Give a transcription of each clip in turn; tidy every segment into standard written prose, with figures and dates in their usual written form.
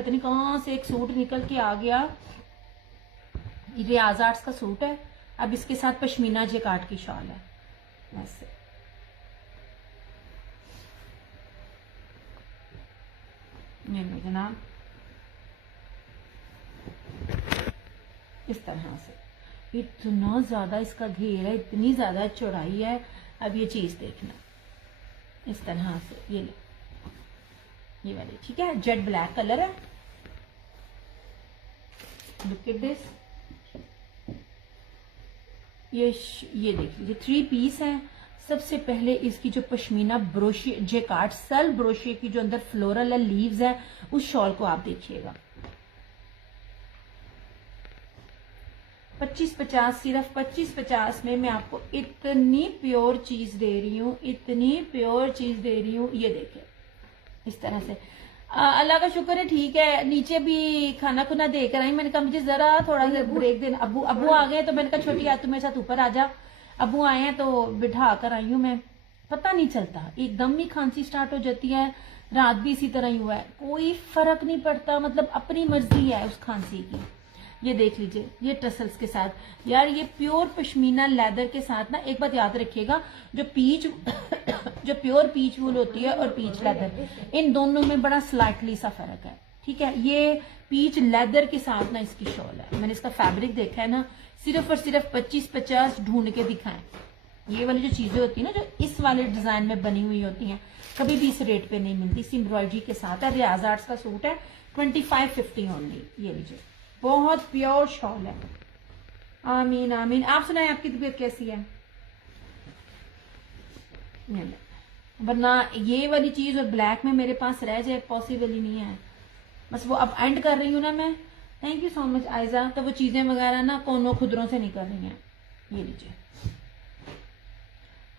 पता नहीं कहाँ से एक सूट निकल के आ गया। रियाज आर्ट्स का सूट है, अब इसके साथ पश्मीना जेकार्ड की शॉल है ऐसे। ये लो जनाब, इस तरह से इतना ज्यादा इसका घेर है, इतनी ज्यादा चौड़ाई है। अब ये चीज देखना इस तरह से, ये लो ये वाली, ठीक है, जेट ब्लैक कलर है। लुक एट दिस, ये देख लीजिए 3 पीस है। सबसे पहले इसकी जो पश्मीना ब्रोशे जेकार्ड सेल्फ ब्रोशे की जो अंदर फ्लोरल है, लीव्स है, उस शॉल को आप देखिएगा। 25-50, सिर्फ 25-50 में मैं आपको इतनी प्योर चीज दे रही हूँ, इतनी प्योर चीज दे रही हूँ। ये देखिए इस तरह से। अल्लाह का शुक्र है, ठीक है। नीचे भी खाना खुना देकर आई, मैंने कहा मुझे जरा थोड़ा सा ब्रेक देना। अबू आ गए तो मैंने कहा छोटी आज तू मेरे साथ ऊपर आ जा। अबू आए हैं तो बिठा कर आई हूँ मैं। पता नहीं चलता, एकदम ही खांसी स्टार्ट हो जाती है। रात भी इसी तरह ही हुआ है, कोई फर्क नहीं पड़ता, मतलब अपनी मर्जी है उस खांसी की। ये देख लीजिए, ये टसल्स के साथ यार, ये प्योर पश्मीना लेदर के साथ ना। एक बात याद रखिएगा, जो प्योर पीच वूल होती है और पीच लेदर, इन दोनों में बड़ा स्लाइटली सा फर्क है, ठीक है। ये पीच लेदर के साथ ना इसकी शॉल है। मैंने इसका फैब्रिक देखा है ना, सिर्फ और सिर्फ 25-50 ढूंढ के दिखाएं। ये वाली जो चीजें होती है ना, जो इस वाले डिजाइन में बनी हुई होती हैं, कभी भी इस रेट पे नहीं मिलती। इस एम्ब्रॉयडरी के साथ है। रियाज आर्ट्स का सूट है, 2550 ओनली। ये लीजिए, बहुत प्योर शॉल है। आमीन आमीन। आप सुनाए, आपकी तबीयत कैसी है? वरना ये वाली चीज और ब्लैक में मेरे पास रह जाए, पॉसिबल ही नहीं है। बस वो अब एंड कर रही हूँ ना मैं। Thank you so much Aiza. तो वो चीजें वगैरह ना कोनों खुदरों से निकल रही हैं। ये लीजिए।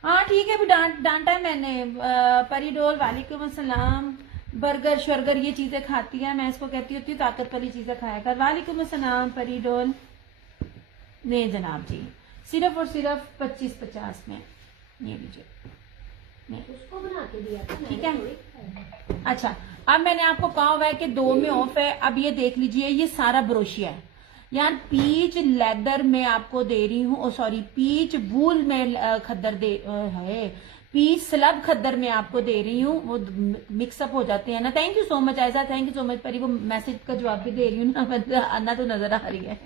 हाँ ठीक है, अभी डांटा है मैंने। परिडोल वालेकुम अस्सलाम। बर्गर शर्गर ये चीजें खाती है, मैं इसको कहती होती हूँ ताकत वाली चीजें खाया कर। वालेकुम अस्सलाम परिडोल। नहीं जनाब जी, सिर्फ और सिर्फ 25-50 में। ये लीजिए, उसको बना के दिया था, ठीक है। अच्छा, अब मैंने आपको कहा हुआ है कि 2 में ऑफ है। अब ये देख लीजिए, ये सारा ब्रोशिया है यार। पीच लेदर में आपको दे रही हूँ, सॉरी पीच वूल में खद्दर दे है, पीच स्लब खद्दर में आपको दे रही हूँ। वो मिक्सअप हो जाते हैं ना। थैंक यू सो मच ऐसा, थैंक यू सो मच परी। वो मैसेज का जवाब भी दे रही हूँ ना, अन्ना तो नजर आ रही है।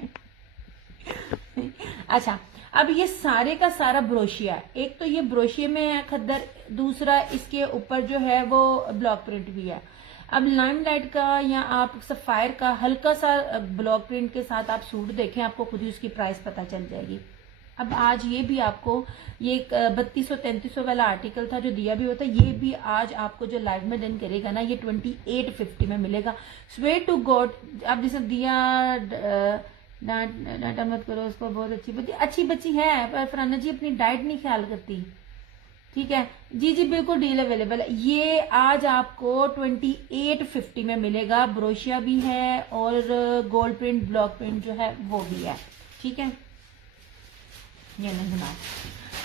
अच्छा, अब ये सारे का सारा ब्रोशिया है। एक तो ये ब्रोशिया में है खद्दर, दूसरा इसके ऊपर जो है वो ब्लॉक प्रिंट भी है। अब लाइमलाइट का या आप सफायर का हल्का सा ब्लॉक प्रिंट के साथ आप सूट देखें, आपको खुद ही उसकी प्राइस पता चल जाएगी। अब आज ये भी आपको, ये 3200-3300 वाला आर्टिकल था जो दिया भी होता है, ये भी आज आपको जो लाइव में डन करेगा ना, ये 2850 में मिलेगा। Swear to God. अब जैसे दिया डांटा मत करो उसको, बहुत अच्छी बच्ची है, पर फराना जी अपनी डाइट नहीं ख्याल करती, ठीक है जी। जी बिल्कुल, डील अवेलेबल है। ये आज आपको 2850 में मिलेगा। ब्रोशिया भी है और गोल्ड प्रिंट ब्लॉक प्रिंट जो है वो भी है, ठीक है। ये नहीं ना,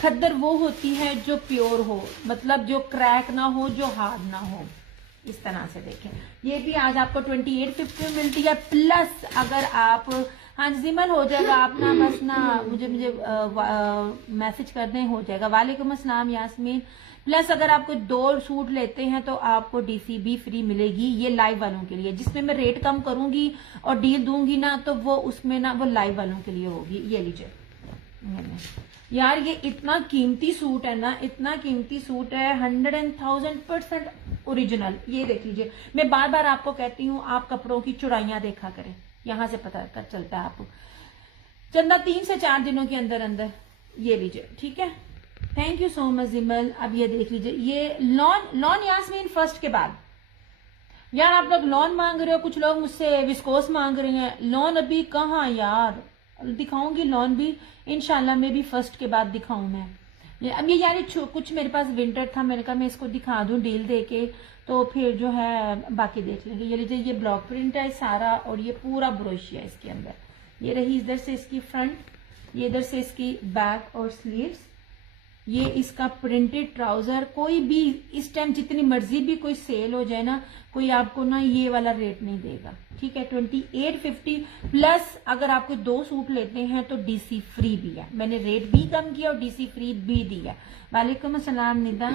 खद्दर वो होती है जो प्योर हो, मतलब जो क्रैक ना हो, जो हार्ड ना हो। इस तरह से देखें, ये भी आज आपको 2850 में मिलती है। प्लस अगर आप, हाँ जिमल हो जाएगा, आप ना बस ना मुझे मैसेज कर दें, हो जाएगा। वालेकुम अस्सलाम यास्मीन। प्लस अगर आप कोई 2 सूट लेते हैं तो आपको डीसीबी फ्री मिलेगी। ये लाइव वालों के लिए, जिसमें मैं रेट कम करूंगी और डील दूंगी ना, तो वो उसमें ना वो लाइव वालों के लिए होगी। ये लीजिए यार, ये इतना कीमती सूट है ना, इतना कीमती सूट है, 100,000% ओरिजिनल। ये देख लीजिए, मैं बार बार आपको कहती हूँ, आप कपड़ों की चुड़ाइयां देखा करें, यहां से पता चलता है आपको। चंदा 3 से 4 दिनों के अंदर अंदर। ये लीजिए, ठीक है। Thank you so much Jimal. अब ये देख लीजिए, ये लॉन यास्मीन फर्स्ट के बाद। यार आप लोग लॉन मांग रहे हो, कुछ लोग मुझसे विस्कोस मांग रहे हैं। लॉन अभी कहाँ यार, दिखाऊंगी लॉन भी इंशाल्लाह, में भी फर्स्ट के बाद दिखाऊं मैं। अब ये यार कुछ मेरे पास विंटर था, मैंने कहा मैं इसको दिखा दूं डील दे के, तो फिर जो है बाकी देख लेंगे। ये लीजिए, ये ब्लॉक प्रिंट है सारा, और ये पूरा ब्रोशिया इसके अंदर। ये रही इधर से इसकी फ्रंट, ये इधर से इसकी बैक और स्लीव्स। ये इसका प्रिंटेड ट्राउजर। कोई भी इस टाइम जितनी मर्जी भी कोई सेल हो जाए ना, कोई आपको ना ये वाला रेट नहीं देगा, ठीक है। 2850 प्लस अगर आपको 2 सूट लेते हैं तो डीसी फ्री भी है। मैंने रेट भी कम किया और डीसी फ्री भी दिया। वालेकुम अस्सलाम Nida.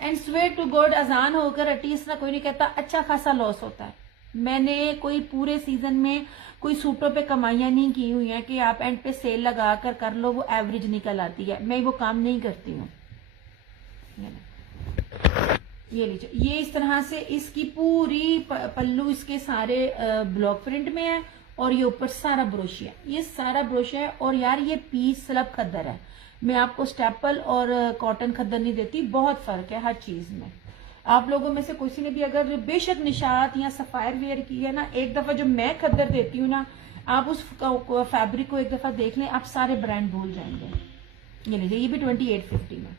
And swear to God अजान होकर एटलीस्ट ना कोई नहीं कहता, अच्छा खासा लॉस होता है। मैंने कोई पूरे सीजन में कोई सूटों पे कमाइयां नहीं की हुई हैं कि आप एंड पे सेल लगा कर लो, वो एवरेज निकल आती है। मैं वो काम नहीं करती हूँ। ये लीजिए, ये इस तरह से इसकी पूरी पल्लू इसके सारे ब्लॉक प्रिंट में है और ये ऊपर सारा ब्रोशिया, ये सारा ब्रोशिया है। और यार ये पीस स्लब खद्दर है। मैं आपको स्टेपल और कॉटन खद्दर नहीं देती, बहुत फर्क है हर चीज में। आप लोगों में से किसी ने भी अगर बेशक निशात या सफायर वेयर की है ना, एक दफा जो मैं खद्दर देती हूँ ना, आप उस फैब्रिक को एक दफा देख लें, आप सारे ब्रांड भूल जाएंगे। ये लीजिए, ये भी 2850 में।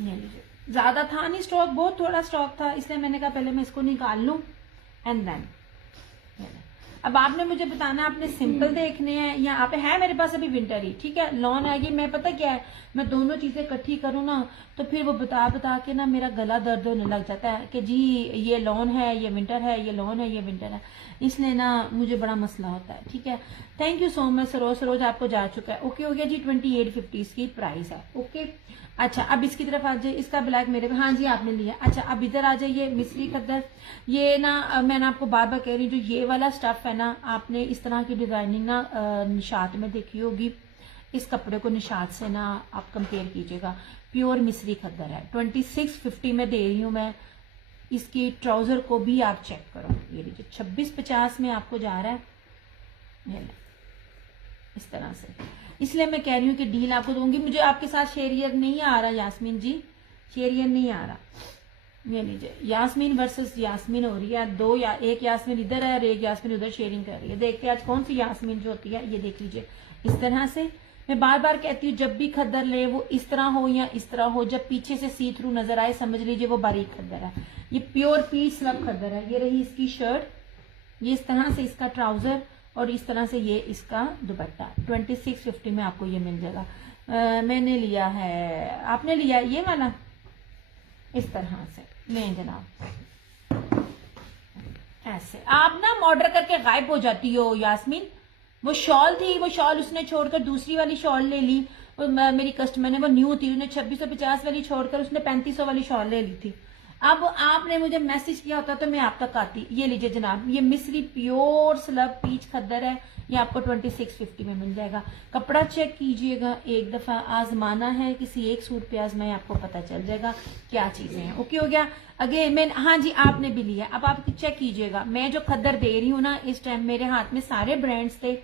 ये लीजिए, ज्यादा था नहीं स्टॉक, बहुत थोड़ा स्टॉक था, इसलिए मैंने कहा पहले मैं इसको निकाल लूं एंड देन। अब आपने मुझे बताना आपने सिंपल देखने हैं या आप है मेरे पास अभी विंटर ही, ठीक है। लॉन आएगी, मैं पता क्या है, मैं दोनों चीजें इकट्ठी करूँ ना तो फिर वो बता बता के ना मेरा गला दर्द होने लग जाता है कि जी ये लॉन है, ये विंटर है, ये लॉन है, ये विंटर है, इसलिए ना मुझे बड़ा मसला होता है, ठीक है। Thank you so much. Saroj Saroj आपको जा चुका है, ओके हो गया जी। 2850 इसकी प्राइस है, ओके। अच्छा, अब इसकी तरफ आ जाइए, इसका ब्लैक मेरे पे, हाँ जी आपने लिया। अच्छा, अब इधर आ जाइए, मिस्री खद्दर। ये ना मैंने आपको बार बार कह रही हूँ, जो ये वाला स्टफ है ना, आपने इस तरह की डिजाइनिंग ना निशात में देखी होगी। इस कपड़े को निशात से ना आप कंपेयर कीजिएगा, प्योर मिस्री खद्दर है। 2650 में दे रही हूँ मैं। इसकी ट्राउजर को भी आप चेक करो, ये लीजिए 2650 में आपको जा रहा है, ये इस तरह से। इसलिए मैं कह रही हूँ कि डील आपको दूंगी। मुझे आपके साथ शेरियर नहीं आ रहा यास्मीन जी, शेरियर नहीं आ रहा। ये लीजिए, यास्मीन वर्सेस यास्मीन हो रही है, दो या एक यास्मीन इधर है और एक यास्मीन उधर शेयरिंग कर रही है। देखते हैं आज कौन सी यास्मीन जो होती है, ये देख लीजिए इस तरह से। मैं बार बार कहती हूँ जब भी खद्दर ले वो इस तरह हो या इस तरह हो, जब पीछे से सी थ्रू नजर आए समझ लीजिए वो बारीक खद्दर है। ये प्योर पीस स्लब खद्दर है। ये रही इसकी शर्ट, ये इस तरह से इसका ट्राउजर और इस तरह से ये इसका दुपट्टा। 2650 में आपको ये मिल जाएगा। मैंने लिया है, आपने लिया ये वाला इस तरह से। नहीं जनाब, ऐसे आप ना ऑर्डर करके गायब हो जाती हो यास्मीन। वो शॉल थी, वो शॉल उसने छोड़कर दूसरी वाली शॉल ले ली। मेरी कस्टमर ने, वो न्यू थी, उसने 2650 वाली छोड़कर उसने 3500 वाली शॉल ले ली थी। अब आपने मुझे मैसेज किया होता तो मैं आप तक आती। ये लीजिए जनाब, ये मिस्री प्योर स्लब पीच खद्दर है, ये आपको 2650 में मिल जाएगा। कपड़ा चेक कीजिएगा, एक दफा आजमाना है किसी एक सूट पे आजमाए, आपको पता चल जाएगा क्या चीजें हैं। ओके हो गया। अगे मैं, हाँ जी आपने भी लिया। अब आप चेक कीजिएगा, मैं जो खद्दर दे रही हूँ ना, इस टाइम मेरे हाथ में सारे ब्रांड्स थे,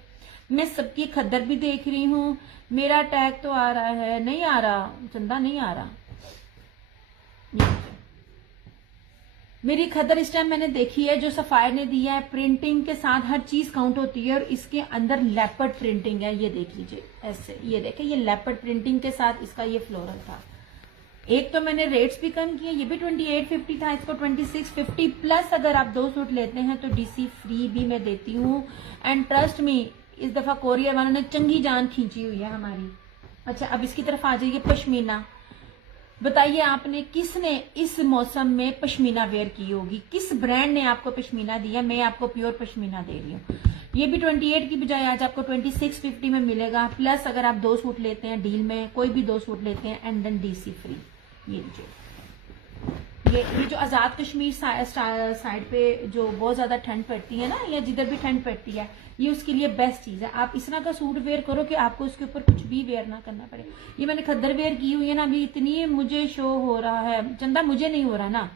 मैं सबकी खद्दर भी देख रही हूँ। मेरा टैग तो आ रहा है, नहीं आ रहा चंदा, नहीं आ रहा। मेरी खद्दर इस टाइम मैंने देखी है जो सफायर ने दिया है, प्रिंटिंग के साथ हर चीज काउंट होती है और इसके अंदर लेपर्ड प्रिंटिंग है। ये देख लीजिए ऐसे, ये देखे, ये लेपर्ड प्रिंटिंग के साथ इसका ये फ्लोरल था। एक तो मैंने रेट्स भी कम किए, ये भी 2850 था, इसको 2650 प्लस अगर आप 2 सूट लेते हैं तो डीसी फ्री भी मैं देती हूँ। एंड ट्रस्ट मी, इस दफा कोरियर वालों ने चंगी जान खींची हुई है हमारी। अच्छा, अब इसकी तरफ आ जाइए, पश्मीना। बताइए आपने किसने इस मौसम में पश्मीना वेयर की होगी, किस ब्रांड ने आपको पश्मीना दिया। मैं आपको प्योर पश्मीना दे रही हूँ। ये भी 28 की बजाय आज आपको 2650 में मिलेगा, प्लस अगर आप 2 सूट लेते हैं डील में, कोई भी 2 सूट लेते हैं एंड देन डीसी फ्री। ये जो आजाद कश्मीर साइड पे जो बहुत ज्यादा ठंड पड़ती है ना, या जिधर भी ठंड पड़ती है, ये उसके लिए बेस्ट चीज है। आप इस तरह का सूट वेयर करो कि आपको इसके ऊपर कुछ भी वेयर ना करना पड़े। ये मैंने खद्दर वेयर की हुई है ना, अभी इतनी मुझे शो हो रहा है चंदा, मुझे नहीं हो रहा ना,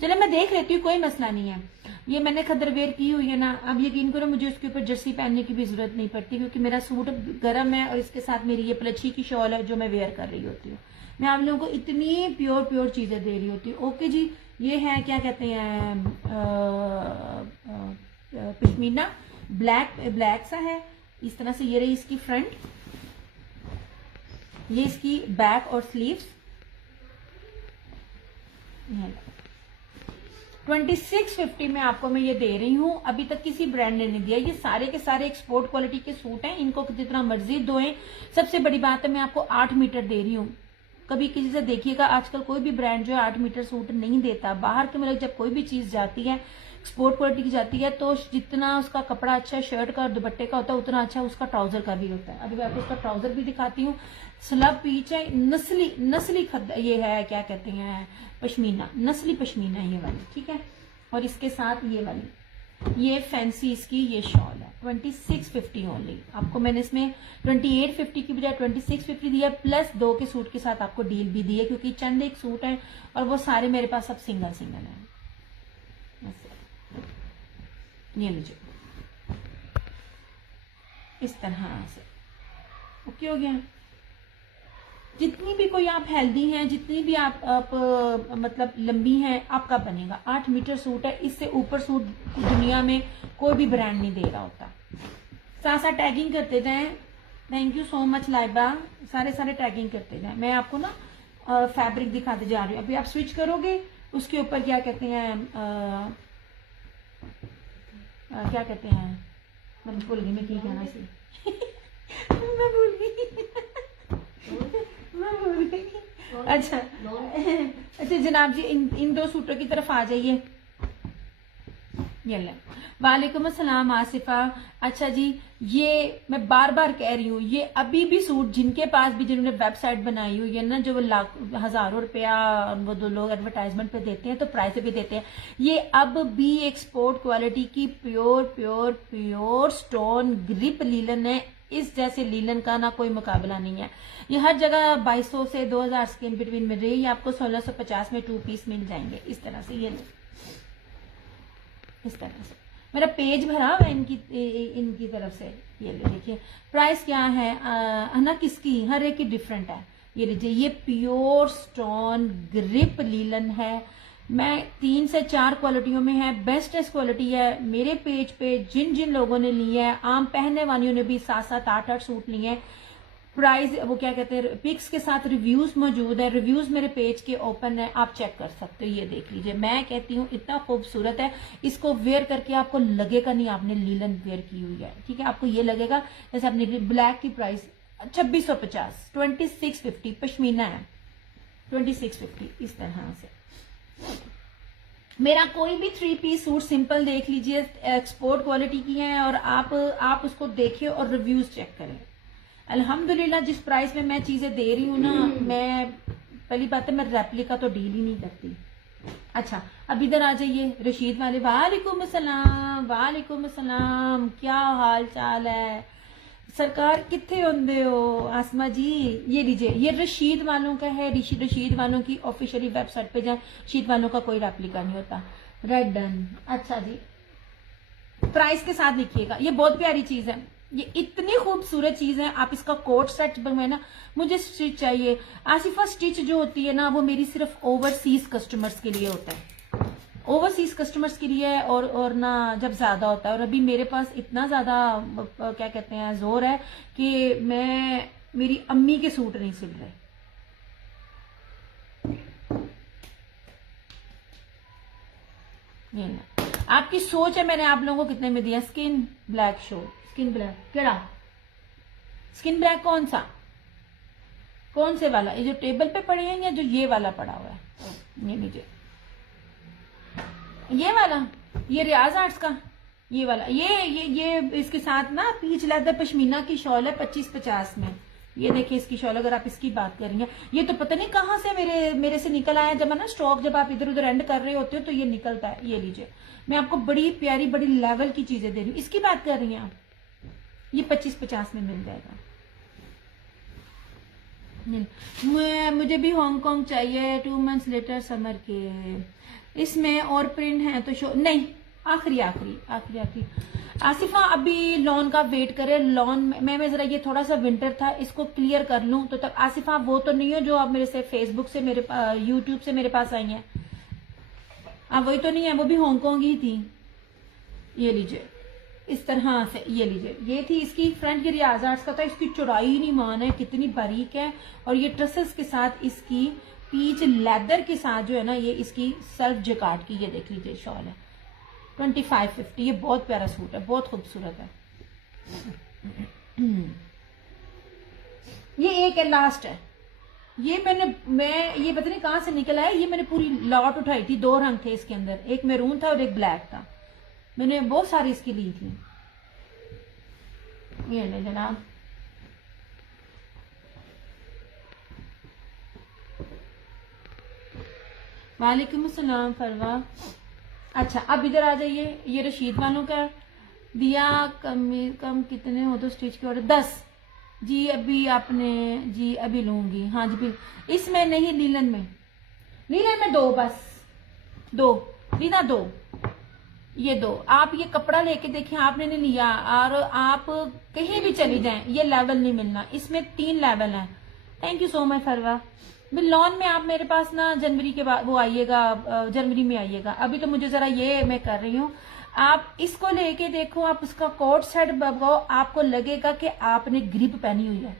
चलो मैं देख लेती हूँ, कोई मसला नहीं है। ये मैंने खद्दर वेयर की हुई है ना, अब यकीन करो मुझे उसके ऊपर जर्सी पहनने की भी जरूरत नहीं पड़ती, क्योंकि मेरा सूट गर्म है और इसके साथ मेरी ये प्लच्छी की शॉल है जो मैं वेयर कर रही होती हूँ। मैं आप लोगों को इतनी प्योर प्योर चीजें दे रही होती हूँ। ओके जी, ये है क्या कहते हैं, पश्मीना, ब्लैक सा है इस तरह से। ये रही इसकी फ्रंट, ये इसकी बैक और स्लीव्स। 2650 में आपको मैं ये दे रही हूँ। अभी तक किसी ब्रांड ने नहीं दिया। ये सारे के सारे एक्सपोर्ट क्वालिटी के सूट हैं, इनको जितना मर्जी धोएं। सबसे बड़ी बात है मैं आपको 8 मीटर दे रही हूँ। कभी किसी से देखिएगा, आजकल कोई भी ब्रांड जो है 8 मीटर सूट नहीं देता। बाहर के मुल्क जब कोई भी चीज जाती है एक्सपोर्ट क्वालिटी की जाती है, तो जितना उसका कपड़ा अच्छा शर्ट का और दुपट्टे का होता है, उतना अच्छा उसका ट्राउजर का भी होता है। अभी मैं आपको उसका ट्राउजर भी दिखाती हूँ। स्लब पीच है, नस्ली खद ये है, क्या कहते हैं, पश्मीना, नस्ली पश्मीना ये वाली, ठीक है। और इसके साथ ये वाली, ये फैंसी इसकी ये शॉल है। 2650 ओनली। आपको मैंने इसमें 2850 की बजाय 2650 दिया, प्लस 2 के सूट के साथ आपको डील भी दी है, क्योंकि चंद एक सूट है और वो सारे मेरे पास सब सिंगल सिंगल है। ये लीजिए इस तरह से। ओके हो गया। जितनी भी कोई आप हेल्दी हैं, जितनी भी आप मतलब लंबी हैं, आपका बनेगा। 8 मीटर सूट है, इससे ऊपर सूट दुनिया में कोई भी ब्रांड नहीं दे रहा होता। साथ साथ टैगिंग करते जाएं। Thank you so much Laiba, सारे टैगिंग करते जाएं। मैं आपको ना फैब्रिक दिखाते जा रही हूँ। अभी आप स्विच करोगे, उसके ऊपर क्या कहते हैं, क्या कहते हैं, मैं भूल गई मैं क्या कहना सी मैं भूल गई। अच्छा जनाब जी, इन 2 सूटों की तरफ आ जाइए। यल्ला, वालेकुम अस्सलाम आसिफा। अच्छा जी, ये मैं बार बार कह रही हूँ, ये अभी भी सूट जिनके पास भी, जिन्होंने वेबसाइट बनाई हुई है ना, जो वो लाख हजारों रुपया वो 2 लोग एडवर्टाइजमेंट पे देते हैं, तो प्राइस पे भी देते हैं। ये अब भी एक्सपोर्ट क्वालिटी की प्योर स्टोन ग्रिप लीलन है। इस जैसे लीलन का ना कोई मुकाबला नहीं है। ये हर जगह 2200 से 2000 के इन बिटवीन मिल रही है। ये आपको 1650 में 2 पीस मिल जाएंगे इस तरह से। ये इस तरह से मेरा पेज भरा हुआ है इनकी तरफ से। ये ले देखिए, प्राइस क्या है ना, किसकी, हर एक की डिफरेंट है। ये लीजिए, ये प्योर स्टोन ग्रिप लीलन है। मैं 3 से 4 क्वालिटियों में है, बेस्टेस्ट क्वालिटी है। मेरे पेज पे जिन लोगों ने लिया है, आम पहनने वालियों ने भी 7-7 8-8 सूट लिए हैं। प्राइस वो क्या कहते हैं, पिक्स के साथ रिव्यूज मौजूद है। रिव्यूज मेरे पेज के ओपन है, आप चेक कर सकते हो। ये देख लीजिए, मैं कहती हूँ इतना खूबसूरत है। इसको वेयर करके आपको लगेगा नहीं आपने लीलन वेयर की हुई है, ठीक है। आपको ये लगेगा जैसे आपने ब्लैक की प्राइस 2650, 2650 पश्मीना है, 2650 इस तरह से। मेरा कोई भी 3 पीस सूट सिंपल देख लीजिए, एक्सपोर्ट क्वालिटी की है, और आप उसको देखिए और रिव्यूज चेक करें। अल्हम्दुलिल्लाह जिस प्राइस में मैं चीजें दे रही हूँ ना, मैं पहली बात है मैं रेप्लिका तो डील ही नहीं करती। अच्छा, अब इधर आ जाइए रशीद वाले। वालेकुम अस्सलाम, वालेकुम अस्सलाम, क्या हाल चाल है सरकार, कितने होंदे हो आसमा जी। ये लीजिए, ये रशीद वालों का है। रशीद वालों की ऑफिशियली वेबसाइट पे जाए, रशीद वालों का कोई रेप्लिका नहीं होता। Red done. अच्छा जी, प्राइस के साथ लिखिएगा। ये बहुत प्यारी चीज है, ये इतनी खूबसूरत चीज है। आप इसका कोट सेट बनवाए ना, मुझे स्टिच चाहिए। आसिफा स्टिच जो होती है ना, वो मेरी सिर्फ ओवरसीज कस्टमर्स के लिए होता है, ओवरसीज कस्टमर्स के लिए, और ना जब ज्यादा होता है। और अभी मेरे पास इतना ज्यादा क्या कहते हैं जोर है कि मेरी अम्मी के सूट नहीं सिल रहे। ये ना, आपकी सोच है। मैंने आप लोगों को कितने में दिया? Skin black show, skin black केड़ा, स्किन ब्लैक कौन सा, कौन से वाला, ये जो टेबल पे पड़े हैं या जो ये वाला पड़ा हुआ है? ये नीचे ये वाला, ये रियाज आर्ट्स का ये वाला, ये इसके साथ ना पीच लेदर पश्मीना की शॉल है 2550 में। ये देखिए इसकी शॉल, अगर आप इसकी बात कर रही हैं, ये तो पता नहीं कहाँ से मेरे से निकल आया। जब है ना स्टॉक, जब आप इधर उधर एंड कर रहे होते हो तो ये निकलता है। ये लीजिए, मैं आपको बड़ी प्यारी बड़ी लेवल की चीजें दे रही हूँ। इसकी बात कर रही हैं आप, ये 2550 में मिल जाएगा। मुझे भी हांगकांग चाहिए 2 मंथ्स लेटर समर के। इसमें और प्रिंट है तो शो नहीं, आखिरी आसिफा अभी लॉन का वेट करे। लॉन में जरा ये थोड़ा सा विंटर था, इसको क्लियर कर लूं तो तक। आसिफा वो तो नहीं हो जो आप मेरे से फेसबुक से, मेरे यूट्यूब से मेरे पास आई हैं, आप वही तो नहीं है, वो भी हांगकांग ही थी। ये लीजिए इस तरह से, ये लीजिए, ये थी इसकी फ्रंट की रियाज आर्ट्स का था। इसकी चौड़ाई नहीं मान है कितनी बारीक है, और ये ट्रसेस के साथ इसकी पीच लेदर के साथ जो है ना, ये इसकी सेल्फ जकार्ड की, ये देख लीजिए शॉल है 2550। ये बहुत प्यारा सूट है, बहुत खूबसूरत है। ये एक है, लास्ट है। ये मैं ये पता नहीं कहां से निकला है, ये मैंने पूरी लॉट उठाई थी। 2 रंग थे इसके अंदर, एक मैरून था और एक ब्लैक था। मैंने बहुत सारी इसकी ली थी। ये ले जनाब, वालेकुम अस्सलाम फरवा। अच्छा, अब इधर आ जाइए। ये रशीद वालों का दिया, कम कितने हो तो स्टिच के ऑर्डर 10 जी। अभी आपने जी अभी लूंगी। हाँ जी, फिर इसमें नहीं, लीलन में 2 बस, 2 लीना, 2 ये 2। आप ये कपड़ा लेके देखें, आपने नहीं लिया और आप कहीं भी चली जाएं, ये लेवल नहीं मिलना। इसमें 3 लेवल हैं। Thank you so much Farwa. Lawn में आप मेरे पास ना जनवरी के बाद वो आइएगा, जनवरी में आइएगा। अभी तो मुझे जरा ये मैं कर रही हूँ। आप इसको लेके देखो, आप उसका कोट सेट लगाओ, आपको लगेगा कि आपने ग्रिप पहनी हुई है।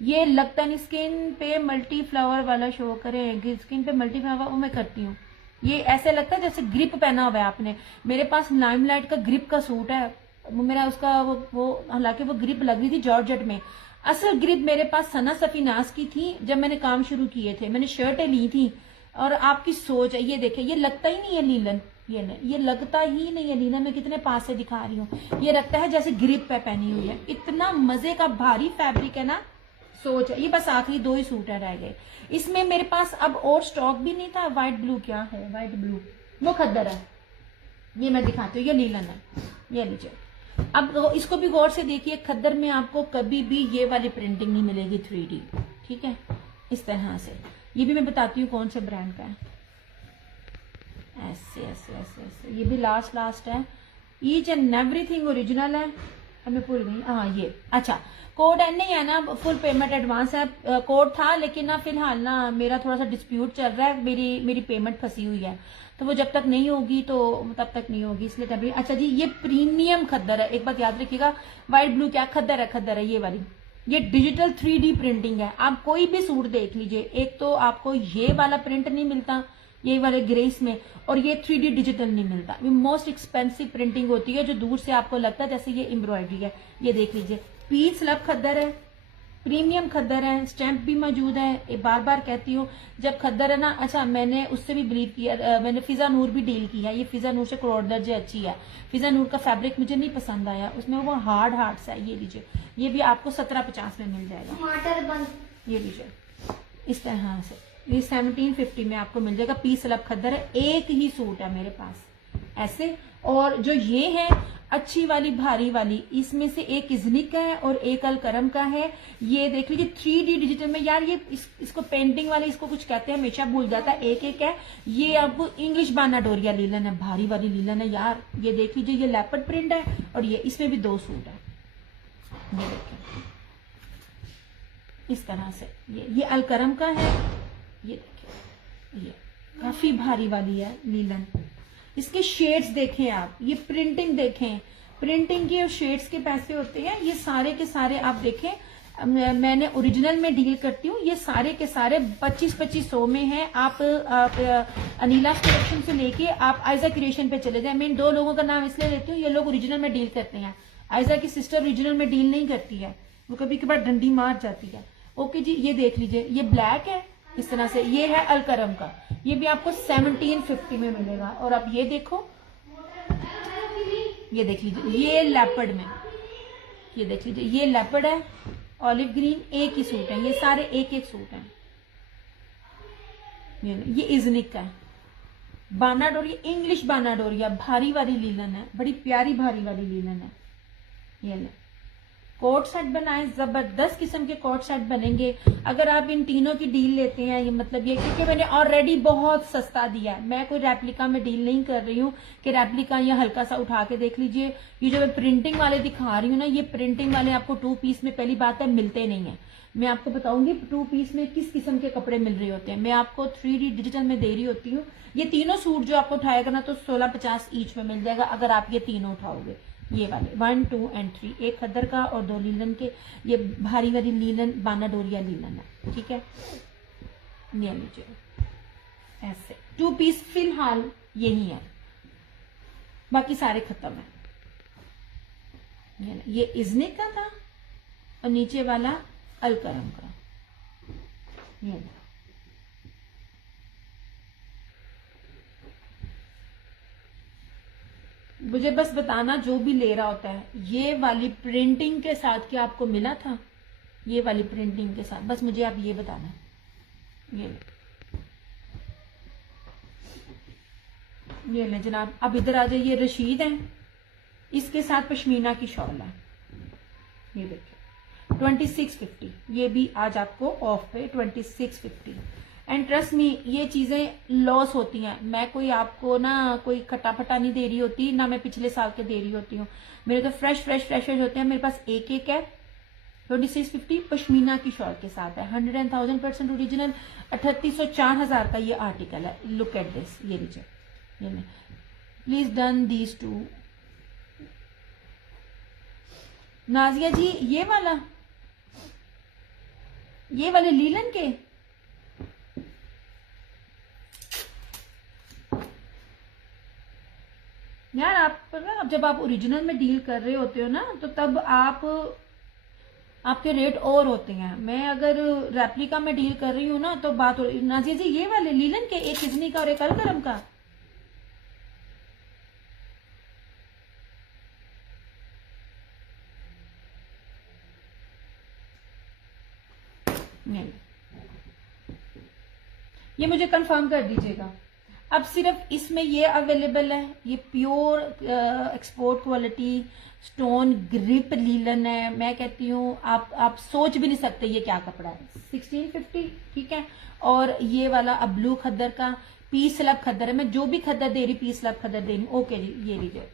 ये लगता नहीं। स्किन पे मल्टी फ्लावर वाला शो करें, स्किन पे मल्टी फ्लावर वो मैं करती हूँ। ये ऐसे लगता है जैसे ग्रिप पहना हुआ है आपने। मेरे पास लाइमलाइट का ग्रिप का सूट है, मेरा उसका वो हालांकि वो ग्रिप लग रही थी जॉर्जेट में। असल ग्रिप मेरे पास सना सफीनास की थी जब मैंने काम शुरू किए थे। मैंने शर्टें ली थी। और आपकी सोच है, ये देखे, ये लगता ही नहीं है लीलन, ये लगता ही नहीं है लीलन। मैं कितने पास से दिखा रही हूँ, ये लगता है जैसे ग्रिप पे पहनी हुई है। इतना मजे का भारी फैब्रिक है ना, सोच है। ये बस आखिरी 2 ही सूट है रह गए। इसमें मेरे पास अब और स्टॉक भी नहीं था। व्हाइट ब्लू, क्या है व्हाइट ब्लू, वो खद्दर है। ये मैं दिखाती हूँ, ये लीलन है, ये लीजिए। अब इसको भी गौर से देखिए, खद्दर में आपको कभी भी ये वाली प्रिंटिंग नहीं मिलेगी 3D, ठीक है, इस तरह से। ये भी मैं बताती हूँ कौन से ब्रांड का है। ऐसे ऐसे ऐसे ऐसे, ये भी लास्ट है। ईच एंड एवरीथिंग ओरिजिनल है। मैं भूल गई, हाँ ये, अच्छा कोड है नहीं है ना, फुल पेमेंट एडवांस है। कोड था लेकिन ना फिलहाल ना मेरा थोड़ा सा डिस्प्यूट चल रहा है, मेरी पेमेंट फंसी हुई है, तो वो जब तक नहीं होगी तो तब तक नहीं होगी, इसलिए तभी। अच्छा जी, ये प्रीमियम खद्दर है, एक बात याद रखिएगा। व्हाइट ब्लू क्या खद्दर है, ये वाली। ये डिजिटल 3D प्रिंटिंग है। आप कोई भी सूट देख लीजिए, एक तो आपको ये वाला प्रिंट नहीं मिलता, ये वाले ग्रेस में, और ये 3D डिजिटल नहीं मिलता। ये मोस्ट एक्सपेंसिव प्रिंटिंग होती है, जो दूर से आपको लगता है जैसे ये एम्ब्रॉयडरी है। ये देख लीजिए, पीच स्लब खद्दर है, प्रीमियम खद्दर है, स्टैंप भी मौजूद है। बार बार कहती हूँ, जब खद्दर है ना, अच्छा मैंने उससे भी बिलीव किया, मैंने फिजा नूर भी डील की है। ये फिजा नूर से करोड़ दर्जे अच्छी है। फिजा नूर का फैब्रिक मुझे नहीं पसंद आया, उसमें वो हार्ड सा है। ये लीजिए, ये भी आपको 1750 में मिल जाएगा। टमाटर बंद, ये लीजिए इस तरह से, ये 1750 में आपको मिल जाएगा। पीस स्लब खद्दर है, एक ही सूट है मेरे पास ऐसे। और जो ये है अच्छी वाली भारी वाली, इसमें से एक इजनिक का है और एक अलकरम का है। ये देख लीजिए 3D डिजिटल में। यार ये इसको पेंटिंग वाले इसको कुछ कहते हैं, हमेशा भूल जाता है। एक है, ये आपको इंग्लिश बानाडोरिया लीलन है, भारी वाली लीलन है यार। ये देख लीजिए, ये लेपर्ड प्रिंट है और ये इसमें भी 2 सूट है। ये देखिए इस तरह से, ये अलकरम का है। ये देखिए, ये काफी भारी वाली है लीलन। इसके शेड्स देखें आप, ये प्रिंटिंग देखें, प्रिंटिंग के और शेड्स के पैसे होते हैं। ये सारे के सारे आप देखें, मैंने ओरिजिनल में डील करती हूँ। ये सारे के सारे 2500 में है। आप अनीला कलेक्शन से लेके आप आयजा क्रिएशन पे चले जाए। मैं इन 2 लोगों का नाम इसलिए लेती हूँ, ये लोग ओरिजिनल में डील करते हैं। आयजा की सिस्टर ओरिजिनल में डील नहीं करती है, वो कभी कभार डंडी मार जाती है। ओके जी, ये देख लीजिए, ये ब्लैक है इस तरह से। ये है अलकरम का, ये भी आपको 1750 में मिलेगा। और अब ये देखो, ये देख लीजिए, ये लेपर्ड में, ये देख लीजिए, ये लेपर्ड है, ऑलिव ग्रीन, एक ही सूट है। ये सारे एक सूट हैं। ये इजनिक का है, बानाडोरिया, इंग्लिश बानाडोरिया, भारी वाली लीलन है, बड़ी प्यारी भारी वाली लीलन है। ये ले, कोट सेट बनाए, जबरदस्त किस्म के कोट सेट बनेंगे अगर आप इन तीनों की डील लेते हैं। ये मतलब ये, क्योंकि मैंने ऑलरेडी बहुत सस्ता दिया है। मैं कोई रेप्लिका में डील नहीं कर रही हूँ कि रेप्लिका या हल्का सा उठा के देख लीजिए। ये जो मैं प्रिंटिंग वाले दिखा रही हूँ ना, ये प्रिंटिंग वाले आपको 2 पीस में, पहली बात है, मिलते नहीं है। मैं आपको बताऊंगी 2 पीस में किस किस्म के कपड़े मिल रहे होते हैं। मैं आपको 3D डिजिटल में दे रही होती हूँ। ये तीनों सूट जो आपको उठाएगा ना, तो 1650 ईच में मिल जाएगा अगर आप ये तीनों उठाओगे। ये वाले 1, 2 और 3, एक खद्दर का और 2 लीलन के। ये भारी वाली लीलन बानाडोरिया लीलन है, ठीक है। ये लीजिए ऐसे 2 पीस फिलहाल यही है, बाकी सारे खत्म है। ये इज़निक का था और नीचे वाला अलकरम का। ये मुझे बस बताना जो भी ले रहा होता है, ये वाली प्रिंटिंग के साथ क्या आपको मिला था, ये वाली प्रिंटिंग के साथ, बस मुझे आप ये बताना। ये ले जनाब, अब इधर आ जाइए। रशीद है, इसके साथ पश्मीना की शॉल है, ये देखिए 2650। ये भी आज आपको ऑफ पे 2650। एंड ट्रस्ट मी, ये चीजें लॉस होती हैं। मैं कोई आपको ना कोई खटाफटा नहीं दे रही होती, ना मैं पिछले साल के दे रही होती हूँ। मेरे तो फ्रेशेज होते हैं। मेरे पास एक है 2650 पश्मीना की शॉल के साथ है, 100,000% ओरिजिनल, 3800 4000 का ये आर्टिकल है। लुक एट दिस, ये लीजिए, ये नहीं, please done these 2। Nazia ji ये वाले लीलन के, यार आप ना जब आप ओरिजिनल में डील कर रहे होते हो ना, तो तब आपके रेट और होते हैं। मैं अगर रेप्लिका में डील कर रही हूँ ना, तो बात हो। नाजिया जी ये वाले लीलन के, एक इजनी का और एक अलकरम का, नहीं, ये मुझे कंफर्म कर दीजिएगा। अब सिर्फ इसमें ये अवेलेबल है, ये pure export quality stone grip linen है। मैं कहती हूँ आप सोच भी नहीं सकते ये क्या कपड़ा है। 1650, ठीक है। और ये वाला अब ब्लू खद्दर का पीस स्लब खद्दर है। मैं जो भी खद्दर दे रही, पीस स्लब खद्दर दे रही। ओके जी, ये लीजिए।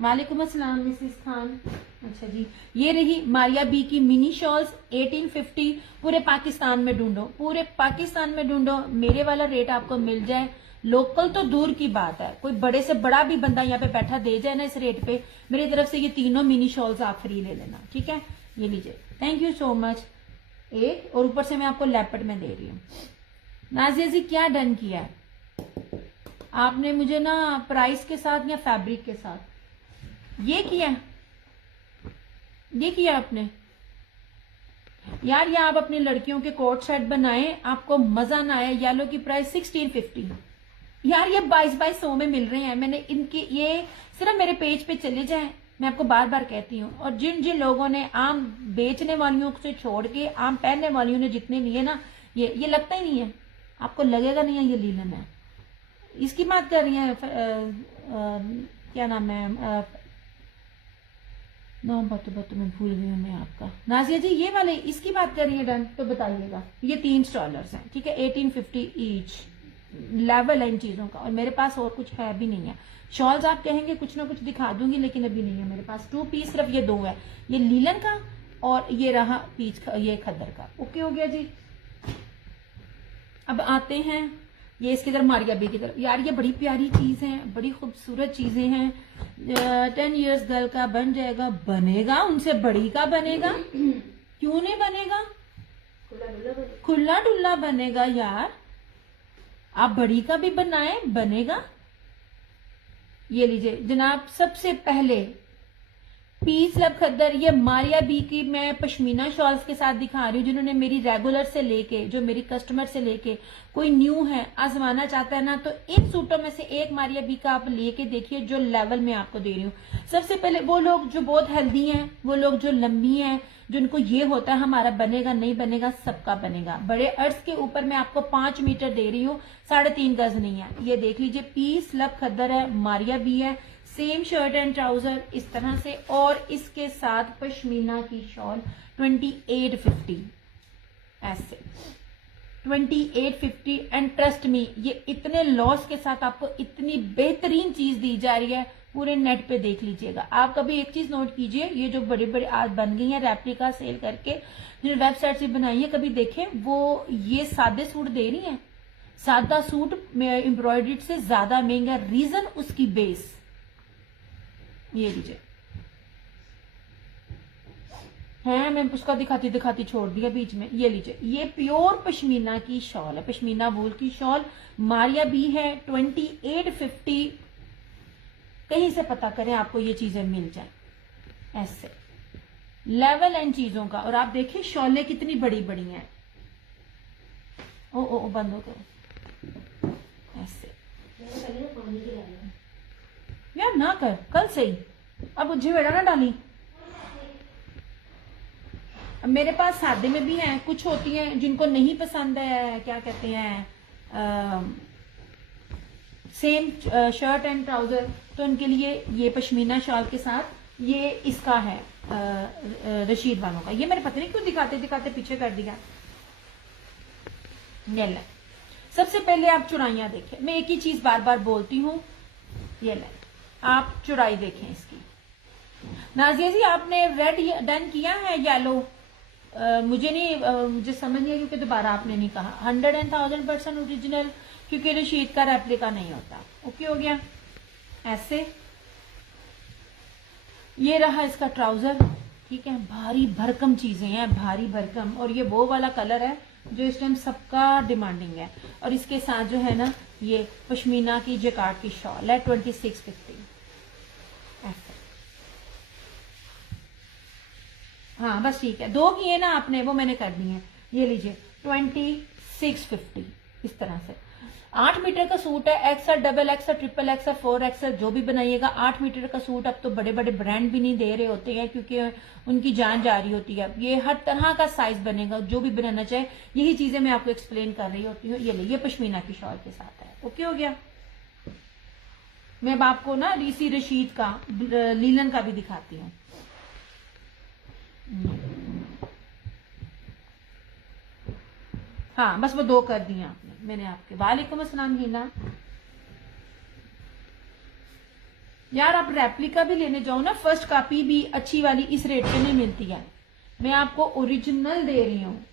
वालेकुम अस्सलाम मिसिस खान। अच्छा जी, ये रही मारिया बी की मिनी शॉल्स 1850। पूरे पाकिस्तान में ढूंढो, पूरे पाकिस्तान में ढूंढो, मेरे वाला रेट आपको मिल जाए। लोकल तो दूर की बात है, कोई बड़े से बड़ा भी बंदा यहाँ पे बैठा दे जाए ना इस रेट पे, मेरी तरफ से ये तीनों मिनी शॉल्स आप फ्री ले लेना, ठीक है। ये लीजिए, थैंक यू सो मच। एक और ऊपर से मैं आपको लेपर्ड में दे रही हूँ। नाजिया जी क्या डन किया है आपने मुझे ना, प्राइस के साथ या फैब्रिक के साथ? ये किया आपने यार। ये आप अपनी लड़कियों के कोट सेट बनाएं, आपको मजा ना आए। येलो की प्राइस 1650 यार, ये 2200 में मिल रहे हैं। मैंने इनके ये सिर्फ मेरे पेज पे चले जाएं, मैं आपको बार बार कहती हूँ। और जिन जिन लोगों ने आम बेचने वालियों से छोड़ के आम पहनने वालियों ने जितने लिए ना, ये लगता ही नहीं है, आपको लगेगा नहीं है ये लीलन है। इसकी बात कर रही है, क्या नाम है, तो मैं भूल गई हूँ मैं आपका। नाजिया जी ये वाले इसकी बात कर रही है, डन तो बताइएगा। ये 3 स्टॉलर्स हैं, ठीक है, 1850 ईच। लेवल है इन चीजों का, और मेरे पास और कुछ है भी नहीं है। शॉल्स आप कहेंगे कुछ ना कुछ दिखा दूंगी, लेकिन अभी नहीं है मेरे पास। 2 पीस सिर्फ ये 2 है, ये लीलन का और ये रहा पीच ये खद्दर का। ओके हो गया जी। अब आते हैं ये इसकी तरफ, मारिया बी की तरफ। यार ये बड़ी प्यारी चीज है, बड़ी खूबसूरत चीजें हैं। 10 इयर्स गर्ल का बन जाएगा, बनेगा, उनसे बड़ी का बनेगा, क्यों नहीं बनेगा, खुला डुल्ला बनेगा यार। आप बड़ी का भी बनाए, बनेगा। ये लीजिए जनाब, सबसे पहले पीस लब खद्दर, ये मारिया बी की मैं पश्मीना शॉल्स के साथ दिखा रही हूँ, जिन्होंने मेरी रेगुलर से लेके, जो मेरी कस्टमर से लेके कोई न्यू है आजमाना चाहता है ना, तो इन सूटों में से एक मारिया बी का आप लेके देखिए, जो लेवल में आपको दे रही हूँ। सबसे पहले वो लोग जो बहुत हेल्दी हैं, वो लोग जो लंबी हैं, जिनको ये होता है हमारा बनेगा नहीं बनेगा, सबका बनेगा। बड़े अर्ज के ऊपर मैं आपको 5 मीटर दे रही हूँ, 3.5 गज नहीं है। ये देख लीजिए, पीस लब खद्दर है, मारिया बी है, सेम शर्ट एंड ट्राउजर इस तरह से, और इसके साथ पश्मीना की शॉल 2850 ऐसे 2850। एंड ट्रस्ट मी, ये इतने लॉस के साथ आपको इतनी बेहतरीन चीज दी जा रही है। पूरे नेट पे देख लीजिएगा। आप कभी एक चीज नोट कीजिए, ये जो बड़े बड़े आज बन गई हैं रेप्लिका सेल करके, जो वेबसाइट से बनाई है, कभी देखें वो ये सादे सूट दे रही हैं। सादा सूट एम्ब्रॉयडरी से ज्यादा महंगा, रीजन उसकी बेस। ये लीजिए, है, मैं उसका दिखाती दिखाती छोड़ दिया बीच में। ये लीजिए, ये प्योर पश्मीना की शॉल है, पश्मीना वूल की शॉल, मारिया बी है, 2850। कहीं से पता करें, आपको ये चीजें मिल जाए ऐसे लेवल एंड चीजों का। और आप देखिए शॉलें कितनी बड़ी बड़ी हैं। ओ बंद हो गए ऐसे। पहले ना पानी की डालना। यार ना कर, कल से ही अब मुझे बेटा ना डाली। अब मेरे पास सादे में भी हैं, कुछ होती हैं जिनको नहीं पसंद है, क्या कहते हैं, सेम शर्ट एंड ट्राउजर, तो उनके लिए ये पश्मीना शॉल के साथ ये इसका है रशीद वालों का। ये मेरे पता नहीं क्यों दिखाते दिखाते पीछे कर दिया। ये ले, सबसे पहले आप चुराइयां देखें। मैं एक ही चीज बार बार बोलती हूँ, ये ले आप चुराई देखें इसकी। नाजिया जी आपने रेड डन किया है, येलो मुझे नहीं, मुझे समझ नहीं है क्योंकि दोबारा आपने नहीं कहा। 100,000% ओरिजिनल, क्योंकि रशीद का रेप्लिका नहीं होता। ओके हो गया ऐसे। ये रहा इसका ट्राउजर, ठीक है, भारी भरकम चीजें हैं, भारी भरकम। और ये वो वाला कलर है जो इस टाइम सबका डिमांडिंग है। और इसके साथ जो है ना, ये पश्मीना की जैकार्ड की शॉल है, 2650 ऐसे। हाँ बस ठीक है, 2 किए ना आपने, वो मैंने कर दी है। ये लीजिए 2650 इस तरह से। 8 मीटर का सूट है, XL, double XL, triple XL, 4 XL, जो भी बनाइएगा। 8 मीटर का सूट अब तो बड़े बड़े ब्रांड भी नहीं दे रहे होते हैं, क्योंकि उनकी जान जा रही होती है। ये हर तरह का साइज बनेगा, जो भी बनाना चाहे। यही चीजें मैं आपको एक्सप्लेन कर रही होती हूँ। ये पश्मीना की शॉल के साथ है। ओके हो गया। मैं अब आपको ना रीसी रशीद का लीलन का भी दिखाती हूँ। हाँ बस वो 2 कर दिए आपने, मैंने आपके। वालेकुम अस्सलाम हिना। यार आप रेप्लिका भी लेने जाओ ना, फर्स्ट कॉपी भी अच्छी वाली इस रेट पे नहीं मिलती है। मैं आपको ओरिजिनल दे रही हूँ।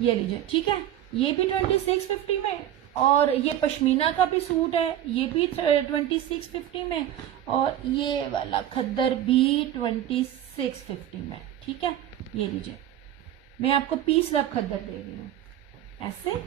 ये लीजिए, ठीक है, ये भी 2650 में। और ये पश्मीना का भी सूट है, ये भी 2650 में। और ये वाला खद्दर भी 2650 में, ठीक है। ये लीजिए, मैं आपको पीस लब खद्दर दे रही हूँ ऐसे।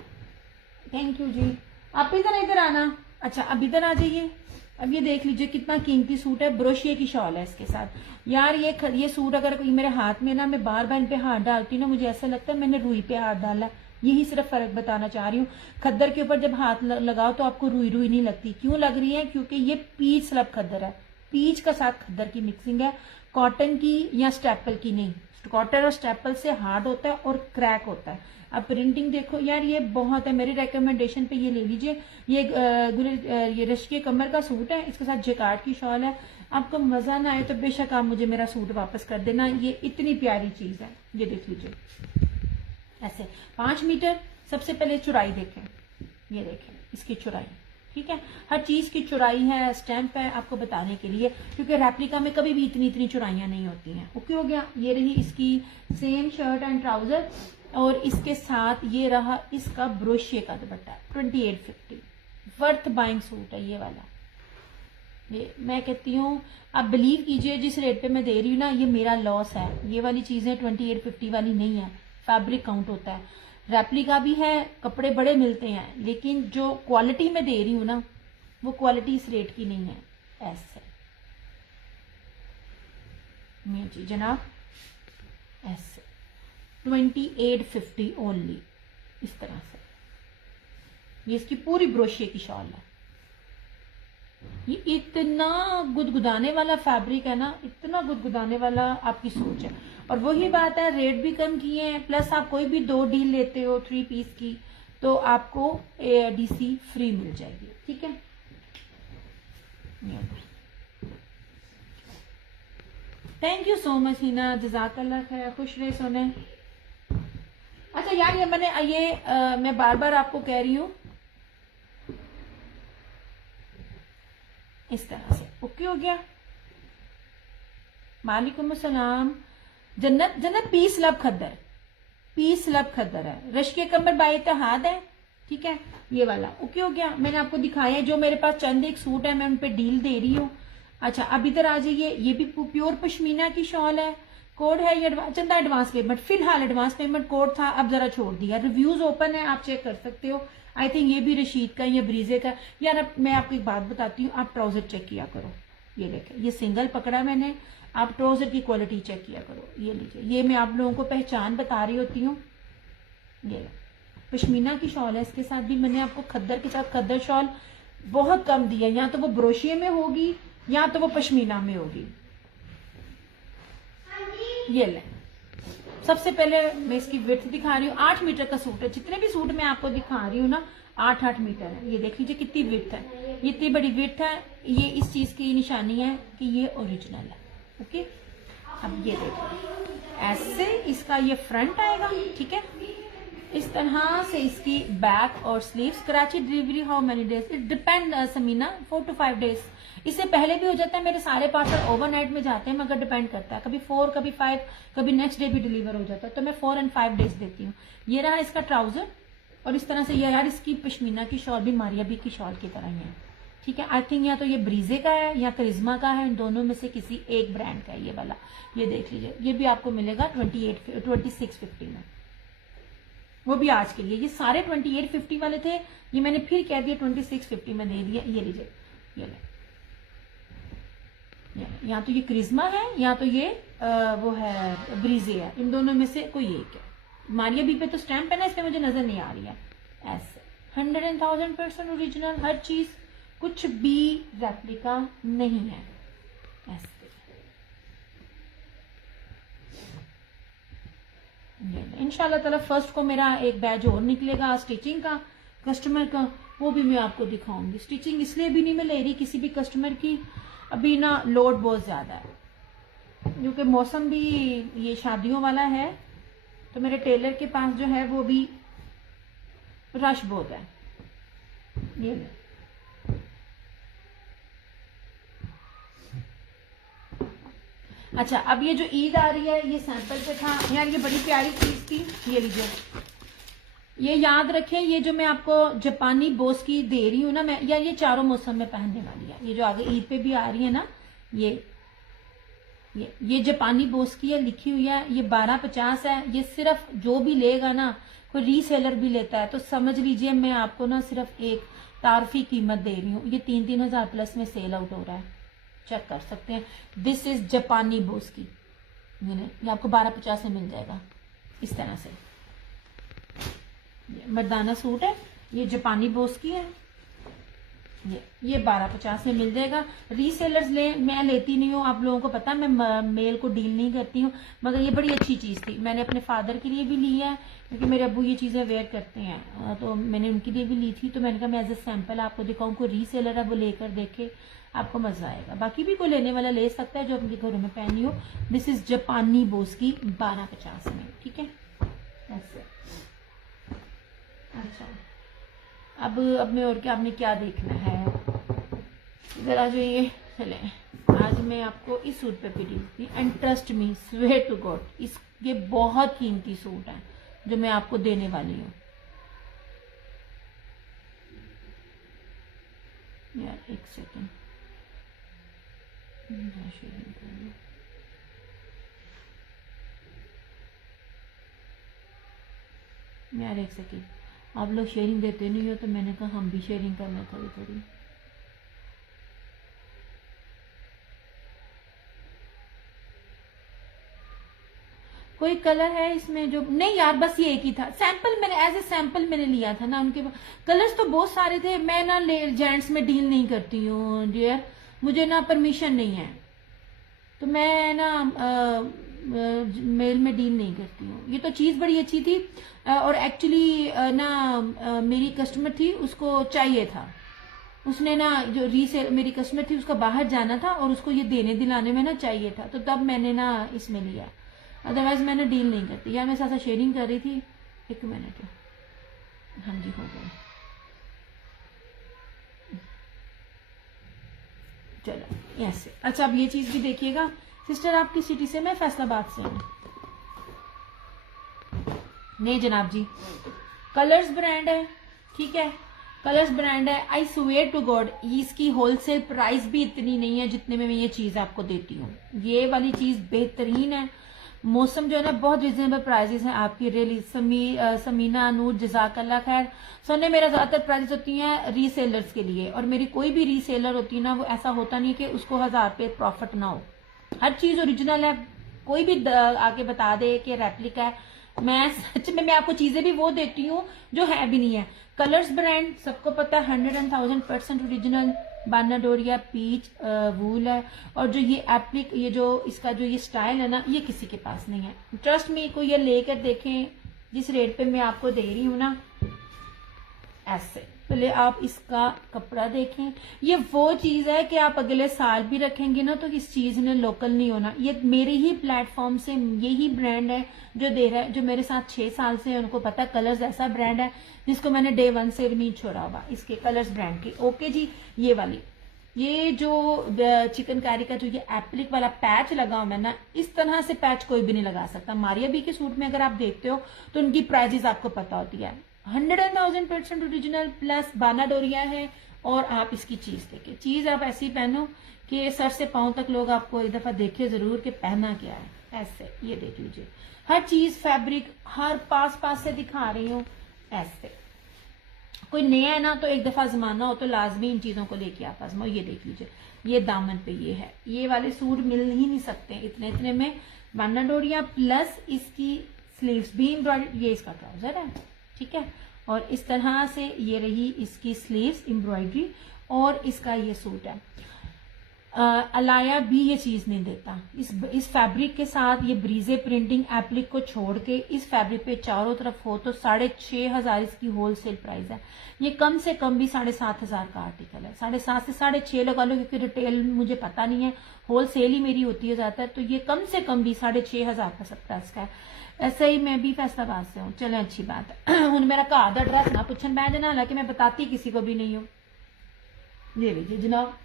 थैंक यू जी। आप इधर आना। अच्छा अब इधर आ जाइए। अब ये देख लीजिए कितना कीमती सूट है, ब्रोशिये की शॉल है इसके साथ। यार ये सूट अगर कोई मेरे हाथ में ना, मैं बार बार इन पे हाथ डालती ना, मुझे ऐसा लगता है मैंने रुई पे हाथ डाला। यही सिर्फ फर्क बताना चाह रही हूँ। खद्दर के ऊपर जब हाथ लगाओ तो आपको रुई रुई नहीं लगती। क्यों लग रही है? क्योंकि ये पीच स्लब खद्दर है, पीच का साथ खद्दर की मिक्सिंग है, कॉटन की या स्टेपल की नहीं। कॉटन और स्टेपल से हार्ड होता है और क्रैक होता है। अब प्रिंटिंग देखो यार, ये बहुत है। मेरी रिकमेंडेशन पे ये ले लीजिए। ये रश्के कमर का सूट है, इसके साथ जैकार्ड की शॉल है। आपको मजा ना आए तो बेशक आप मुझे मेरा सूट वापस कर देना। ये इतनी प्यारी चीज है, ये देख लीजिए ऐसे 5 मीटर। सबसे पहले चुराई देखें, ये देखें इसकी चुराई, ठीक है। हर चीज की चुराई है, स्टैंप है आपको बताने के लिए, क्योंकि रेप्लिका में कभी भी इतनी चुराइयां नहीं होती हैं। ओके हो गया। ये रही इसकी सेम शर्ट एंड ट्राउजर, और इसके साथ ये रहा इसका ब्रोशिये का दुपट्टा 2850। वर्थ बाइंग सूट है ये वाला। ये मैं कहती हूँ, आप बिलीव कीजिए जिस रेट पे मैं दे रही हूँ ना, ये मेरा लॉस है। ये वाली चीजें 2850 वाली नहीं है, फैब्रिक काउंट होता है। रेप्लिका भी है, कपड़े बड़े मिलते हैं, लेकिन जो क्वालिटी मैं दे रही हूँ ना, वो क्वालिटी इस रेट की नहीं है। ऐसे जी जनाब, ऐसे 2850 ओनली, इस तरह से। ये इसकी पूरी ब्रोशिये की शॉल है। ये इतना गुदगुदाने वाला फैब्रिक है ना, इतना गुदगुदाने वाला, आपकी सोच है। और वही बात है, रेट भी कम किए हैं, प्लस आप कोई भी 2 डील लेते हो 3 पीस की, तो आपको ADC फ्री मिल जाएगी, ठीक है। Thank you so much Hina, जज़ाकल्लाह खैर, खुश रहे सोने। अच्छा यार, ये मैं बार बार आपको कह रही हूँ इस तरह से। ओके हो गया। वालेकुम अस्सलाम। जन्नत पीस लब खद्दर है, रश्के कमर बाइतिहाद है, ठीक है, ये वाला। ओके हो गया। मैंने आपको दिखाया है, जो मेरे पास चंद एक सूट है मैं उन पे डील दे रही हूँ। अच्छा अब इधर आ जाइए। ये भी प्योर पश्मीना की शॉल है, कोड है ये चंदा एडवांस पेमेंट, फिलहाल एडवांस पेमेंट कोड था, अब जरा छोड़ दिया। रिव्यूज ओपन है, आप चेक कर सकते हो। आई थिंक ये भी रशीद का, ये ब्रीजे का। यार अब मैं आपको एक बात बताती हूँ, आप ट्राउजर चेक किया करो। ये देखें, ये सिंगल पकड़ा मैंने, आप ट्राउजर की क्वालिटी चेक किया करो। ये लीजिए, ये मैं आप लोगों को पहचान बता रही होती हूँ। ये पश्मीना की शॉल है, इसके साथ भी मैंने आपको खद्दर के साथ खद्दर शॉल बहुत कम दी है, या तो वो ब्रोशिये में होगी या तो वो पश्मीना में होगी। ये ले, सबसे पहले मैं इसकी विड्थ दिखा रही हूँ। 8 मीटर का सूट है, जितने भी सूट मैं आपको दिखा रही हूँ ना 8-8 मीटर है। ये देख लीजिए कितनी विड्थ है, ये इतनी बड़ी विड्थ है। ये इस चीज की निशानी है कि ये ओरिजिनल है। ओके, अब ये देखिए, ऐसे इसका ये फ्रंट आएगा, ठीक है। इस तरह से इसकी बैक और sleeves. Karachi delivery how many days? It depend Samina, 4 to 5 days. इससे पहले भी हो जाता है, मेरे सारे पार्सल ओवरनाइट में जाते हैं, मगर डिपेंड करता है, कभी 4, कभी 5, कभी नेक्स्ट डे भी डिलीवर हो जाता है, तो मैं 4 and 5 डेज देती हूँ। ये रहा इसका ट्राउजर, और इस तरह से ये यार इसकी पश्मीना की शॉल भी मारिया बी की शॉल की तरह ही है, ठीक है। आई थिंक या तो ये ब्रीजे का है या करिश्मा का है, इन दोनों में से किसी एक ब्रांड का है ये वाला। ये देख लीजिए, ये भी आपको मिलेगा 2650 में, वो भी आज के लिए। ये सारे 2850 वाले थे, ये मैंने फिर कह दिया 2650 में दे दिया। ये लीजिए, ये ले, या तो ये करिश्मा है या तो ये वो है ब्रीजे है, इन दोनों में से कोई एक है। मारिया बी पे तो स्टैंप है ना, इसमें मुझे नजर नहीं आ रही है। ऐसे 100,000% ओरिजिनल, हर चीज, कुछ भी रेप्लिका नहीं है। ऐसे इंशाल्लाह ताला फर्स्ट को मेरा एक बैच और निकलेगा स्टिचिंग का, कस्टमर का, वो भी मैं आपको दिखाऊंगी। स्टिचिंग इसलिए भी नहीं मैं ले रही किसी भी कस्टमर की, अभी ना लोड बहुत ज्यादा है, क्योंकि मौसम भी ये शादियों वाला है, तो मेरे टेलर के पास जो है वो भी रश बहुत है। ये ले, अच्छा, अब ये जो ईद आ रही है, ये सैंपल पे था यार, ये बड़ी प्यारी चीज थी। ये लीजिए, ये याद रखें, ये जो मैं आपको जापानी बोस की दे रही हूँ ना मैं, यार ये चारों मौसम में पहनने वाली है। ये जो आगे ईद पे भी आ रही है ना, ये जापानी बोस की है, लिखी हुई है। ये 1250 है। ये सिर्फ जो भी लेगा ना, कोई रीसेलर भी लेता है तो समझ लीजिए मैं आपको ना सिर्फ एक तारफी कीमत दे रही हूँ। ये 3-3 हजार प्लस में सेल आउट हो रहा है, चेक कर सकते हैं। दिस इज जापानी बोस की, ये आपको 1250 में मिल जाएगा इस तरह से। मर्दाना सूट है, ये जापानी बोस की है, ये 1250 में मिल जाएगा। रीसेलर्स ले, मैं लेती नहीं हूँ, आप लोगों को पता है मैं मेल को डील नहीं करती हूँ, मगर ये बड़ी अच्छी चीज थी। मैंने अपने फादर के लिए भी ली है, क्योंकि मेरे अब्बू ये चीजें वेयर करते हैं, तो मैंने उनके लिए भी ली थी। तो मैंने कहा मैं एज ए सैंपल आपको दिखाऊं, कोई रीसेलर है वो लेकर देखे, आपको मजा आएगा। बाकी भी कोई लेने वाला ले सकता है जो अपने घरों में पहनी हो। दिस इज जापानी बोस की 1250 में, ठीक है। ऐसे, अच्छा, अब मैं और क्या, आपने क्या देखना है जरा जो ये चले। आज मैं आपको इस सूट पे पीटी थी, and trust me, swear to God, ये बहुत कीमती सूट है जो मैं आपको देने वाली हूँ। यार एक सेकेंड, यार एक सेकेंड, आप लोग शेयरिंग देते नहीं हो, तो मैंने कहा हम भी शेयरिंग करना थोड़ी थोड़ी। कोई कलर है इसमें जो नहीं? यार बस ये एक ही था सैंपल, मैंने एज ए सैंपल मैंने लिया था ना। उनके कलर्स तो बहुत सारे थे। मैं ना जेंट्स में डील नहीं करती हूँ डियर, मुझे ना परमिशन नहीं है, तो मैं ना मेल में डील नहीं करती हूँ। ये तो चीज बड़ी अच्छी थी, और एक्चुअली ना मेरी कस्टमर थी, उसको चाहिए था, उसने ना जो रीसेल मेरी कस्टमर थी उसका बाहर जाना था, और उसको ये देने दिलाने में ना चाहिए था, तो तब मैंने ना इसमें लिया, अदरवाइज मैंने डील नहीं करती। यार मैं साथ शेयरिंग कर रही थी, 1 मिनट, हाँ जी हो गया, चलो ऐसे। अच्छा, अब ये चीज भी देखिएगा। सिस्टर आपकी सिटी से? मैं फैसलाबाद से हूँ। नहीं जनाब जी, कलर्स ब्रांड है, ठीक है, कलर्स ब्रांड है। आई स्वेयर टू गॉड, इसकी होलसेल प्राइस भी इतनी नहीं है जितने में मैं ये चीज आपको देती हूँ। ये वाली चीज बेहतरीन है, मौसम जो है ना बहुत रिजनेबल प्राइजेस हैं आपकी, रियली। समीना नूर जजाकल्ला खैर। सोने मेरा ज्यादातर प्राइजेस होती हैं रीसेलर्स के लिए, और मेरी कोई भी रीसेलर होती है ना, वो ऐसा होता नहीं कि उसको 1000 रुपये प्रॉफिट ना हो। हर चीज ओरिजिनल है। कोई भी आके बता दे कि रेप्लिका है, मैं सच में मैं आपको चीजें भी वो देती हूँ जो है भी नहीं है। कलर्स ब्रांड सबको पता है 100,000% ओरिजिनल। बानाडोरिया पीच वूल है, और जो ये एप्लिक, ये जो इसका जो ये स्टाइल है ना, ये किसी के पास नहीं है। ट्रस्ट मी, को ये लेकर देखें जिस रेट पे मैं आपको दे रही हूँ ना, ऐसे। पहले आप इसका कपड़ा देखें। ये वो चीज है कि आप अगले साल भी रखेंगे ना तो इस चीज ने लोकल नहीं होना। ये मेरे ही प्लेटफॉर्म से यही ब्रांड है जो दे रहा है, जो मेरे साथ 6 साल से है, उनको पता है। कलर्स ऐसा ब्रांड है जिसको मैंने डे 1 से नहीं छोड़ा हुआ, इसके कलर्स ब्रांड की। ओके जी, ये वाली, ये जो चिकनकारी का जो ये एप्लिक वाला पैच लगा हुआ है ना, इस तरह से पैच कोई भी नहीं लगा सकता। मारिया बी के सूट में अगर आप देखते हो तो उनकी प्राइजेस आपको पता होती है। 100,000% ओरिजिनल प्लस बानाडोरिया है। और आप इसकी चीज देखिए, चीज आप ऐसी पहनो कि सर से पांव तक लोग आपको एक दफा देखिए जरूर कि पहना क्या है। ऐसे ये देख लीजिए, हर चीज फैब्रिक हर पास पास से दिखा रही हूँ। ऐसे कोई नया है ना तो एक दफा जमाना हो तो लाजमी इन चीजों को लेके आप आजमाओ। ये देख लीजिए, ये दामन पे ये है, ये वाले सूट मिल ही नहीं सकते इतने इतने में। बानाडोरिया प्लस इसकी स्लीव्स भी एम्ब्रॉयडरी, ये इसका ट्राउजर है, ठीक है। और इस तरह से ये रही इसकी स्लीव्स एम्ब्रॉयडरी, और इसका ये सूट है। अलाया भी ये चीज नहीं देता। इस फैब्रिक के साथ ये ब्रीजे प्रिंटिंग एप्लिक को छोड़ के इस फैब्रिक पे चारों तरफ हो तो 6,500 इसकी होलसेल प्राइस है। ये कम से कम भी 7,500 का आर्टिकल है। 7.5 से 6.5 लगा लो, क्योंकि रिटेल मुझे पता नहीं है, होलसेल ही मेरी होती है ज्यादातर। तो ये कम से कम भी 6,500 का सब प्राइस का है। ऐसे ही मैं भी फैसलाबाद से हूँ। चले, अच्छी बात है। हूँ मेरा घर का एड्रेस ना पूछन मैं देना, हालांकि मैं बताती किसी को भी नहीं हूँ। ये लीजिए जनाब,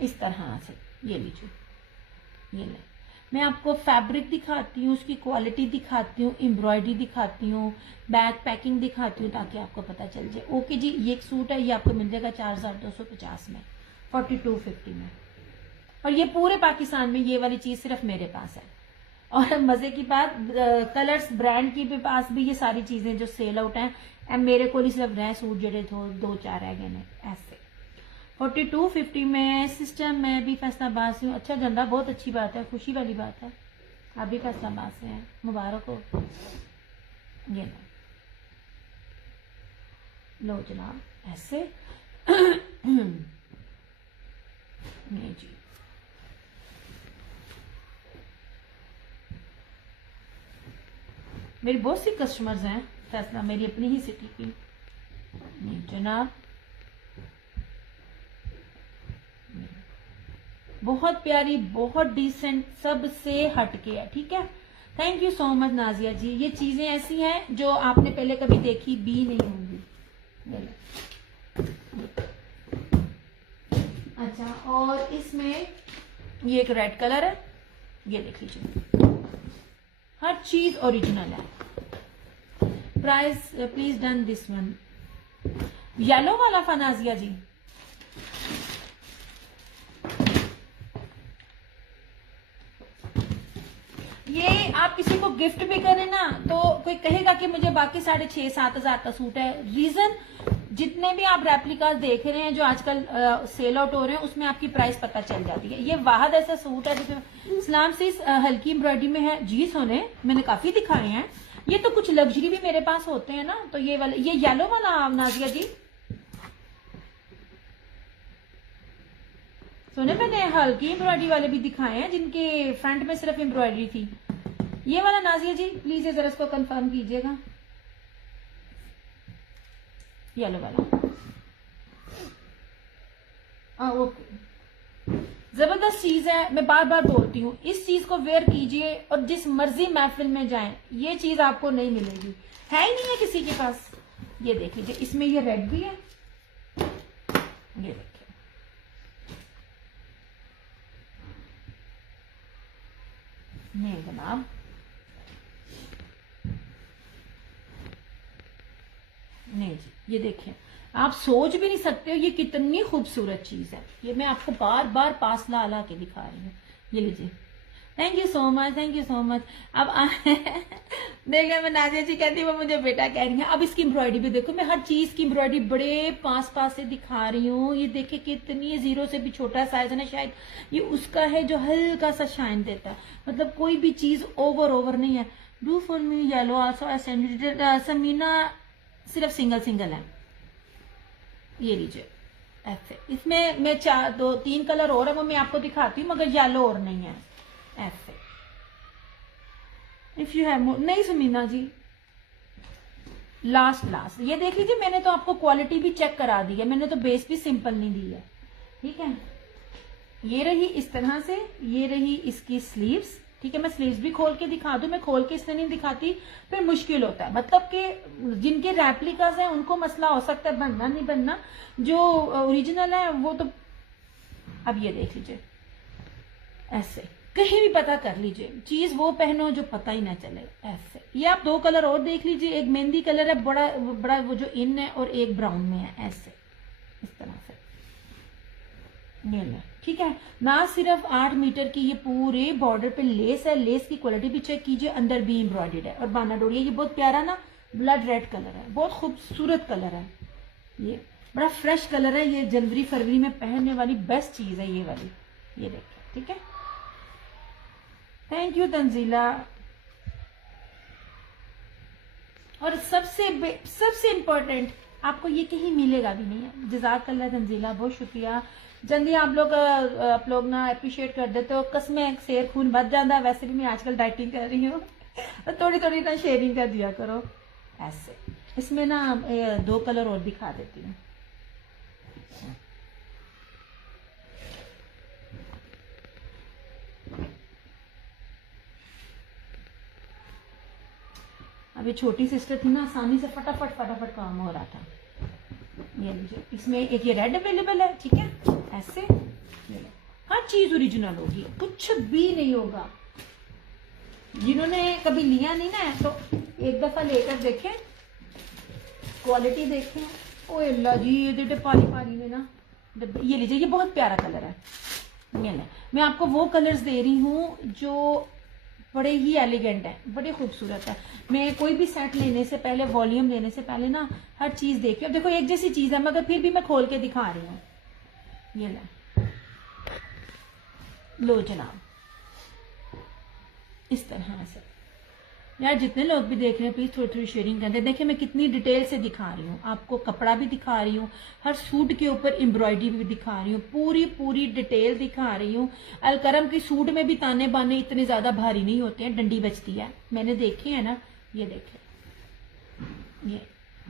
इस तरह से ये लीजिए, ये ले। मैं आपको फैब्रिक दिखाती हूँ, उसकी क्वालिटी दिखाती हूँ, एम्ब्रॉयडरी दिखाती हूँ, बैग पैकिंग दिखाती हूँ, ताकि आपको पता चल जाए। ओके जी, ये एक सूट है, ये आपको मिल जाएगा 4,250 में, 4250 में। और ये पूरे पाकिस्तान में ये वाली चीज सिर्फ मेरे पास है। और मजे की बात, कलर्स ब्रांड की भी पास भी ये सारी चीजें जो सेल आउट हैं, मेरे को सिर्फ रहे सूट जड़े 2-4 रह गए ने। ऐसे 4250 में। सिस्टम में भी फैसलाबाद से हूँ। अच्छा झंडा, बहुत अच्छी बात है, खुशी वाली बात है। आप भी फैसलाबाद से हैं, मुबारक हो। ये लो जनाब, ऐसे। नहीं जी, मेरी बहुत सी कस्टमर्स हैं फैसला, मेरी अपनी ही सिटी की। नहीं जनाब, बहुत प्यारी, बहुत डिसेंट, सबसे हटके है, ठीक है। Thank you so much Nazia ji. ये चीजें ऐसी हैं जो आपने पहले कभी देखी भी नहीं होंगी। अच्छा, और इसमें ये एक रेड कलर है, ये देख लीजिए, हर चीज ओरिजिनल है। Price please done this one, yellow वाला फनाजिया जी। ये आप किसी को गिफ्ट भी करें ना तो कोई कहेगा कि मुझे बाकी 6,500-7 हजार का सूट है। रीजन, जितने भी आप रेप्लिकास देख रहे हैं जो आजकल सेल आउट हो रहे हैं, उसमें आपकी प्राइस पता चल जाती है। ये वाहद ऐसा सूट है जिसमें इस्लाम से हल्की एम्ब्रॉयडरी में है। जी सोने, मैंने काफी दिखाए हैं। ये तो कुछ लग्जरी भी मेरे पास होते हैं ना, तो ये वाले, ये येलो वाला नाजिया जी सोने, मैंने हल्की एम्ब्रॉयडरी वाले भी दिखाए हैं जिनके फ्रंट में सिर्फ एम्ब्रॉयडरी थी। ये वाला नाजिया जी प्लीज ये जरा इसको कंफर्म कीजिएगा, येलो वाला। ओके, जबरदस्त चीज है। मैं बार बार बोलती हूँ, इस चीज को वेयर कीजिए और जिस मर्जी महफिल में जाएं, ये चीज आपको नहीं मिलेगी, है ही नहीं है किसी के पास। ये देख लीजिए, इसमें ये रेड भी है, ये देखिए, नहीं जनाब, नहीं जी, ये देखिए आप सोच भी नहीं सकते हो ये कितनी खूबसूरत चीज है। ये मैं आपको बार बार पास ला ला के दिखा रही हूँ। ये लीजिए। Thank you so much, thank you so much. अब देखिए मैं नाजिया जी कहती वो मुझे बेटा कह रही है। अब इसकी एम्ब्रॉयडरी भी देखो, मैं हर चीज की एम्ब्रॉयडरी बड़े पास पास से दिखा रही हूँ। ये देखिए कितनी, जीरो से भी छोटा साइज है ना शायद, ये उसका है जो हल्का सा शाइन देता है। मतलब कोई भी चीज ओवर नहीं है। Do for me yellow also Samina सिर्फ सिंगल सिंगल है। ये लीजिए ऐसे, इसमें मैं 3 कलर और है वो मैं आपको दिखाती हूँ, मगर येलो और नहीं है। ऐसे इफ यू हैव नहीं समीना जी, लास्ट ये देख लीजिए। मैंने तो आपको क्वालिटी भी चेक करा दी है, मैंने तो बेस भी सिंपल नहीं दी है। ठीक है, ये रही इस तरह से, ये रही इसकी स्लीव्स। ठीक है, मैं स्लीव्स भी खोल के दिखा दूं, मैं खोल के इसलिए नहीं दिखाती फिर मुश्किल होता है। मतलब कि जिनके रेप्लिकास हैं उनको मसला हो सकता है बनना नहीं बनना, जो ओरिजिनल है वो तो। अब ये देख लीजिए ऐसे, कहीं भी पता कर लीजिए, चीज वो पहनो जो पता ही ना चले। ऐसे ये आप 2 कलर और देख लीजिए, एक मेहंदी कलर है बड़ा बड़ा वो जो इन है, और एक ब्राउन में है। ऐसे इस तरह से ये ले। ठीक है ना, सिर्फ 8 मीटर की ये पूरे बॉर्डर पे लेस है। लेस की क्वालिटी भी चेक कीजिए, अंदर भी एम्ब्रॉयडर्ड है। और बाना डोरिया ये बहुत प्यारा ना ब्लड रेड कलर है, बहुत खूबसूरत कलर है। ये बड़ा फ्रेश कलर है, ये जनवरी फरवरी में पहनने वाली बेस्ट चीज है ये वाली। ये देखिए, ठीक है। Thank you Tanzila. और सबसे इंपॉर्टेंट, आपको ये कहीं मिलेगा भी नहीं है। जज़ाकल्लाह तंजीला, बहुत शुक्रिया। जल्दी आप लोग ना अप्रिशिएट कर देते हो, कसमें शेर खून बच जाता है। वैसे भी मैं आजकल डाइटिंग कर रही हूँ तो थोड़ी ना शेयरिंग कर दिया करो। ऐसे इसमें ना 2 कलर और दिखा देती हूँ। अभी छोटी सिस्टर थी ना, आसानी से फटाफट काम हो रहा था। ये लीजिए, इसमें एक ये रेड अवेलेबल है। ठीक है, ऐसे हर चीज ओरिजिनल होगी, कुछ भी नहीं होगा। जिन्होंने कभी लिया नहीं ना तो एक दफा लेकर देखें, क्वालिटी देखें। ओ अल्लाह जी, ये देखिए पानी में ना। ये लीजिए, ये बहुत प्यारा कलर है। ये ले, मैं आपको वो कलर्स दे रही हूँ जो बड़े ही एलिगेंट है, बड़े खूबसूरत है। मैं कोई भी सेट लेने से पहले, वॉल्यूम लेने से पहले ना हर चीज देखी। अब देखो एक जैसी चीज है, मगर फिर भी मैं खोल के दिखा रही हूँ। ये लो जनाब, इस तरह से। यार जितने लोग भी देख रहे हैं प्लीज थोड़ी शेयरिंग कर दे। देखिए मैं कितनी डिटेल से दिखा रही हूँ आपको, कपड़ा भी दिखा रही हूँ, हर सूट के ऊपर एम्ब्रॉयडरी भी दिखा रही हूँ, पूरी डिटेल दिखा रही हूँ। अलकरम के सूट में भी ताने बाने इतने ज्यादा भारी नहीं होते हैं, डंडी बचती है, मैंने देखे है ना। ये देखे, ये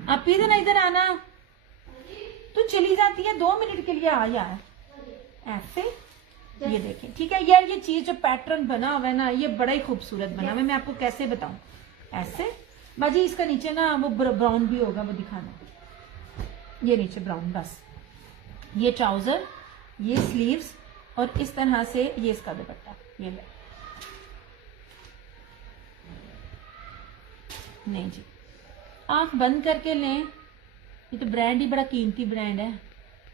आप इधर आना, तू चली जाती है 2 मिनट के लिए, आ यार। ऐसे ये देखें, ठीक है यार। ये चीज जो पैटर्न बना हुआ है ना, ये बड़ा ही खूबसूरत बना हुआ है। मैं आपको कैसे बताऊं, ऐसे बाजी इसका नीचे ना वो ब्राउन भी होगा, वो दिखाना। ये नीचे ब्राउन, बस ये ट्राउजर, ये स्लीव्स, और इस तरह से ये इसका दुपट्टा। ये ले, नहीं जी, आंख बंद करके लें। ये तो ब्रांड ही बड़ा कीमती ब्रांड है।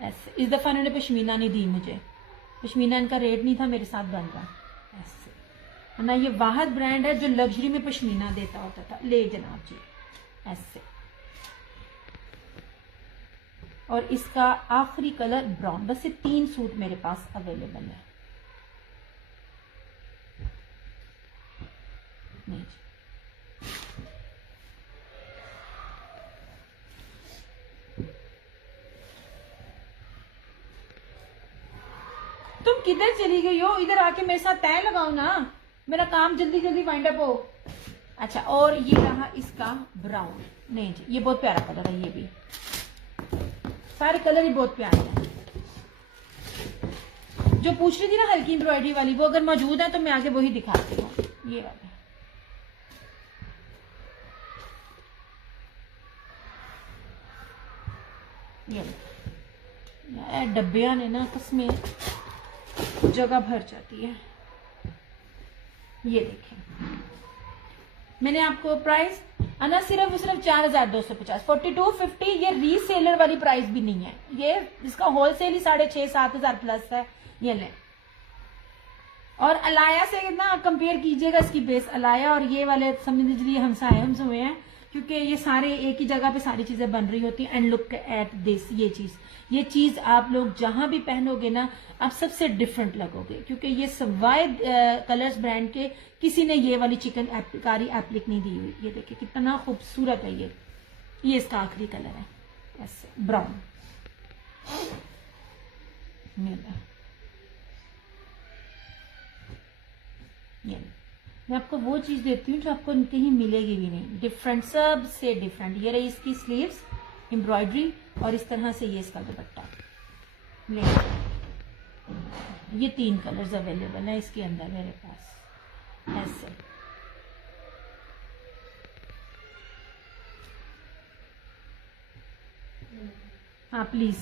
ऐसे इस दफा इन्होंने पश्मीना नहीं दी मुझे, पश्मीना इनका रेट नहीं था मेरे साथ बन रहा। ऐसे ना, ये वाहद ब्रांड है जो लग्जरी में पश्मीना देता होता था। ले जनाब जी, ऐसे। और इसका आखिरी कलर ब्राउन। बस ये 3 सूट मेरे पास अवेलेबल है। नहीं जी, तुम किधर चली गई हो? इधर आके मेरे साथ तय लगाओ ना, मेरा काम जल्दी वाइंड अप हो। अच्छा, और ये रहा इसका ब्राउन। नहीं जी, ये बहुत प्यारा कलर है। ये भी सारे कलर ही बहुत प्यारे हैं। जो पूछ रही थी ना हल्की एम्ब्रॉयडरी वाली, वो अगर मौजूद है तो मैं आगे वही दिखाती हूँ। ये वाली ये डब्बिया ने ना कसमें जगह भर जाती है। ये देखें, मैंने आपको प्राइस ना सिर्फ 4,250, 4250 ये रीसेलर वाली प्राइस भी नहीं है, ये इसका होलसेल ही 6,500-7,000 प्लस है। ये ले, और अलाया से ना कंपेयर कीजिएगा इसकी बेस, अलाया और ये वाले समझ लीजिए हमसाए हम हुए हैं, क्योंकि ये सारे एक ही जगह पे सारी चीजें बन रही होती हैं। एंड लुक एट दिस, ये चीज आप लोग जहां भी पहनोगे ना आप सबसे डिफरेंट लगोगे, क्योंकि ये सवाई कलर्स ब्रांड के किसी ने ये वाली चिकनकारी एप्लिक नहीं दी हुई। ये देखिए कितना खूबसूरत है ये इसका आखिरी कलर है ऐसे ब्राउन। मैं आपको वो चीज देती हूँ जो आपको कहीं मिलेगी भी नहीं, डिफरेंट, सबसे डिफरेंट। ये रही इसकी स्लीव्स, एम्ब्रॉयडरी, और इस तरह से ये इसका दुपट्टा। ये 3 कलर्स अवेलेबल है इसके अंदर मेरे पास ऐसे। हाँ प्लीज,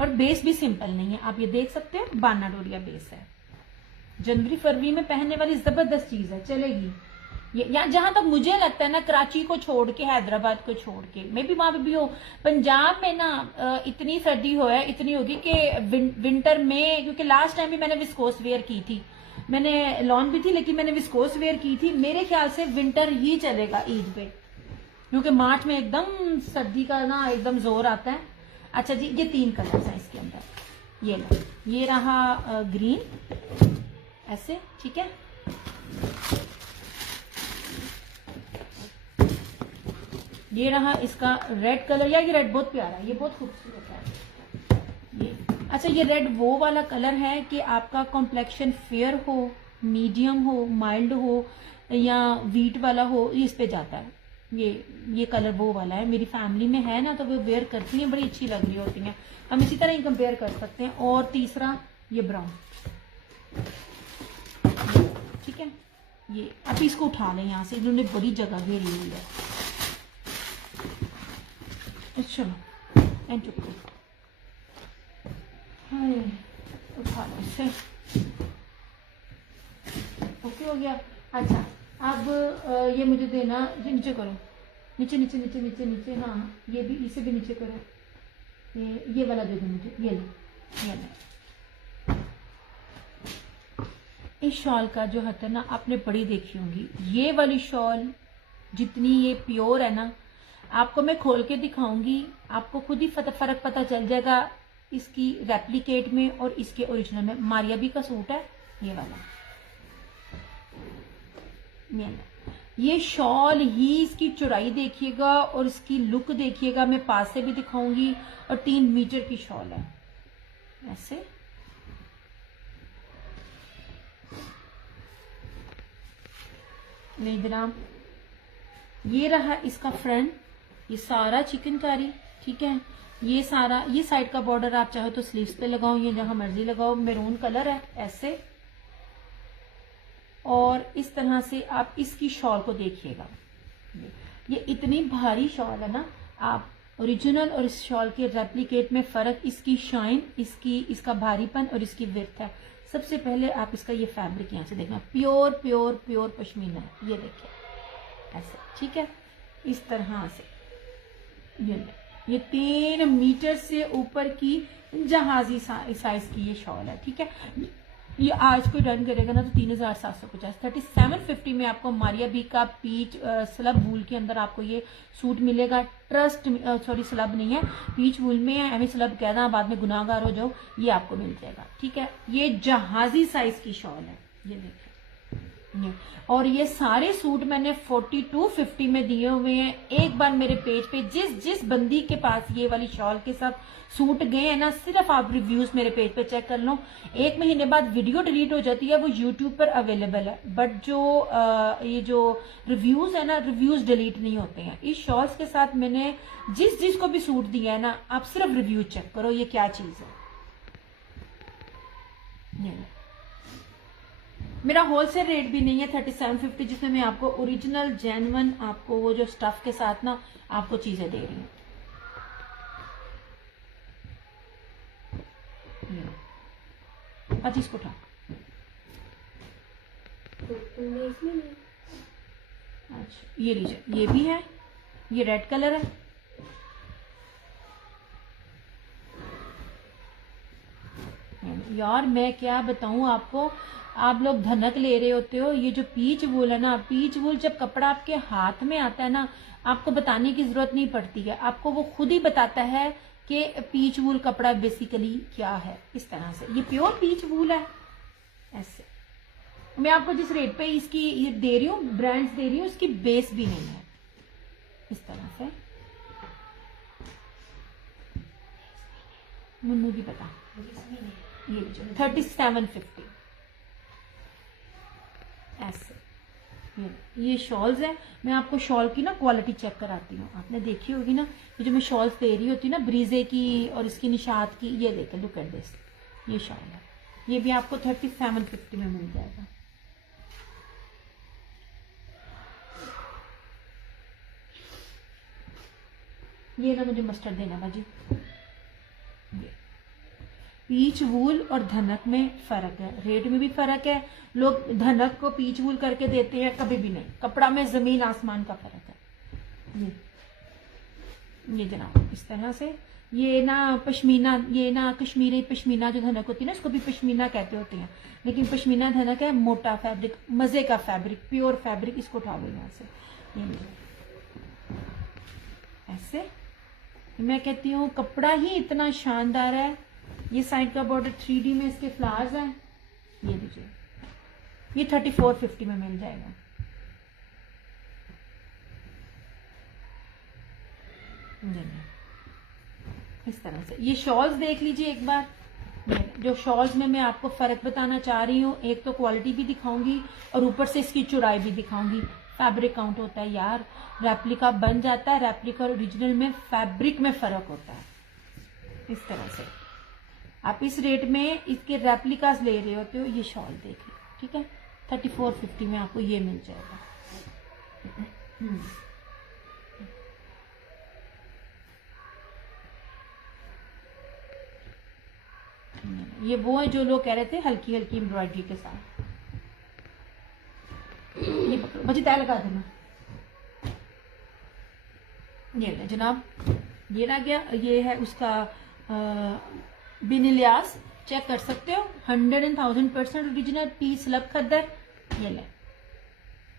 और बेस भी सिंपल नहीं है, आप ये देख सकते हैं, बाना डोरिया बेस है। जनवरी फरवरी में पहनने वाली जबरदस्त चीज है, चलेगी ये। या जहां तक मुझे लगता है ना, कराची को छोड़ के, हैदराबाद को छोड़ के, मे भी वहां पे भी हो, पंजाब में ना इतनी सर्दी हो है, इतनी होगी कि विंटर में, क्योंकि लास्ट टाइम भी मैंने विस्कोस वेयर की थी, मैंने लॉन भी थी लेकिन मैंने विस्कोस वेयर की थी। मेरे ख्याल से विंटर ही चलेगा ईद पे, क्योंकि मार्च में एकदम सर्दी का ना एकदम जोर आता है। अच्छा जी, ये 3 कलर्स हैं इसके अंदर। ये लो, ये रहा ग्रीन ऐसे, ठीक है, ये रहा इसका रेड कलर। यार ये रेड बहुत प्यारा है, ये बहुत खूबसूरत है ये। अच्छा, ये रेड वो वाला कलर है कि आपका कॉम्प्लेक्शन फेयर हो, मीडियम हो, माइल्ड हो या वीट वाला हो, इस पे जाता है। ये कलर वो वाला है, मेरी फैमिली में है ना, तो वो वेयर करती हैं, बड़ी अच्छी लग रही होती हैं। हम इसी तरह ही कंपेयर कर सकते हैं। और तीसरा ये ब्राउन, ठीक है, ये अब इसको उठा लें यहाँ से, इन्होंने बड़ी जगह घेरी हुई है। चलो एंड चुप, उठा लो इसे, ओके हो गया। अच्छा, अब ये मुझे देना, ये नीचे करो, नीचे नीचे नीचे नीचे नीचे, हाँ ये भी, इसे भी नीचे करो। ये वाला दे दो मुझे, ये लो। इस शॉल का जो होता है ना, आपने बड़ी देखी होंगी, ये वाली शॉल जितनी ये प्योर है ना, आपको मैं खोल के दिखाऊंगी, आपको खुद ही फर्क पता चल जाएगा इसकी रेप्लिकेट में और इसके ओरिजिनल में। मारिया बी का सूट है ये वाला, ये शॉल ही इसकी चौड़ाई देखिएगा और इसकी लुक देखिएगा, मैं पास से भी दिखाऊंगी। और 3 मीटर की शॉल है ऐसे। नहीं जनाब, ये रहा इसका फ्रंट, ये सारा चिकनकारी, ठीक है। ये सारा, ये साइड का बॉर्डर आप चाहो तो स्लीव्स पे लगाओ, ये जहां मर्जी लगाओ। मैरून कलर है ऐसे, और इस तरह से आप इसकी शॉल को देखिएगा। ये इतनी भारी शॉल है ना, आप ओरिजिनल और इस शॉल के रेप्लिकेट में फर्क, इसकी शाइन, इसका भारीपन और इसकी विड्थ है। सबसे पहले आप इसका ये फैब्रिक यहाँ से देखना, प्योर प्योर प्योर पश्मीना है, ये देखिए ऐसे, ठीक है, इस तरह से। ये 3 मीटर से ऊपर की जहाजी साइज की ये शॉल है, ठीक है। ये आज कोई रन करेगा ना तो 3,750, 3750 में आपको मारिया बी का पीच स्लब वूल के अंदर आपको ये सूट मिलेगा। ट्रस्ट, सॉरी स्लब नहीं है, पीच वूल में है, एम स्लब कहना, बाद में गुनाहगार हो जाओ, ये आपको मिल जाएगा, ठीक है। ये जहाजी साइज की शॉल है, ये देखिए। और ये सारे सूट मैंने 4250 में दिए हुए हैं। एक बार मेरे पेज पे जिस बंदी के पास ये वाली शॉल के साथ सूट गए हैं ना, सिर्फ आप रिव्यूज मेरे पेज पे चेक कर लो। 1 महीने बाद वीडियो डिलीट हो जाती है, वो यूट्यूब पर अवेलेबल है, बट जो ये जो रिव्यूज है ना, रिव्यूज डिलीट नहीं होते हैं। इस शॉल्स के साथ मैंने जिसको भी सूट दिया है ना, आप सिर्फ रिव्यू चेक करो, ये क्या चीज है। मेरा होलसेल रेट भी नहीं है 3750, जिसमें मैं आपको ओरिजिनल जेन्युइन आपको वो जो स्टफ के साथ ना आपको चीजें दे रही हूँ। अच्छा इसको उठा, तो तुमने इसमें नहीं। अच्छा ये लीजिए, ये भी है, ये रेड कलर है। यार मैं क्या बताऊं आपको, आप लोग धनक ले रहे होते हो, ये जो पीच वूल है ना, पीच वूल जब कपड़ा आपके हाथ में आता है ना, आपको बताने की जरूरत नहीं पड़ती है, आपको वो खुद ही बताता है कि पीच वूल कपड़ा बेसिकली क्या है। इस तरह से ये प्योर पीच वूल है। ऐसे मैं आपको जिस रेट पे इसकी ये दे रही हूँ, ब्रांड्स दे रही हूँ, इसकी बेस भी नहीं है। इस तरह से मुन्नू की पता, ये 3750 ऐसे। ये शॉल्स है, मैं आपको शॉल की ना क्वालिटी चेक कराती हूँ। आपने देखी होगी ना, ये जो मैं शॉल्स दे रही होती हूँ ना, ब्रीजे की और इसकी निशात की, ये देखें, लुक एट दिस, ये शॉल है, ये भी आपको 3750 में मिल जाएगा। ये ना मुझे मस्टर्ड देना बाजी। पीच वूल और धनक में फर्क है, रेट में भी फर्क है। लोग धनक को पीच वूल करके देते हैं, कभी भी नहीं, कपड़ा में जमीन आसमान का फर्क है। ये जनाब इस तरह से, ये ना पश्मीना, ये ना कश्मीरी पश्मीना जो धनक होती है ना, इसको भी पश्मीना कहते होते हैं, लेकिन पश्मीना धनक है मोटा फैब्रिक, मजे का फैब्रिक, प्योर फैब्रिक। इसको उठाओ यहाँ से, ये ऐसे। मैं कहती हूँ कपड़ा ही इतना शानदार है। ये साइड का बॉर्डर 3D में इसके फ्लावर्स हैं। ये लीजिए, ये 3450 में मिल जाएगा। इस तरह से ये शॉल्स देख लीजिए एक बार। जो शॉल्स में मैं आपको फर्क बताना चाह रही हूँ, एक तो क्वालिटी भी दिखाऊंगी और ऊपर से इसकी चौड़ाई भी दिखाऊंगी। फैब्रिक काउंट होता है यार, रेप्लिका बन जाता है, रेप्लिका और ओरिजिनल में फैब्रिक में फर्क होता है। इस तरह से आप इस रेट में इसके रेप्लिकास ले रहे होते हो, ये शॉल देखिए, ठीक है, 3450 में आपको ये मिल जाएगा। ये वो है जो लोग कह रहे थे हल्की हल्की एम्ब्रॉयडरी के साथ। ये पकड़ो मुझे, तय लगा देना। ये ले जनाब, ये रह गया, ये है उसका बिनिलियास, चेक कर सकते हो, 100,000% ओरिजिनल पीस लब खद्दर। ये ले,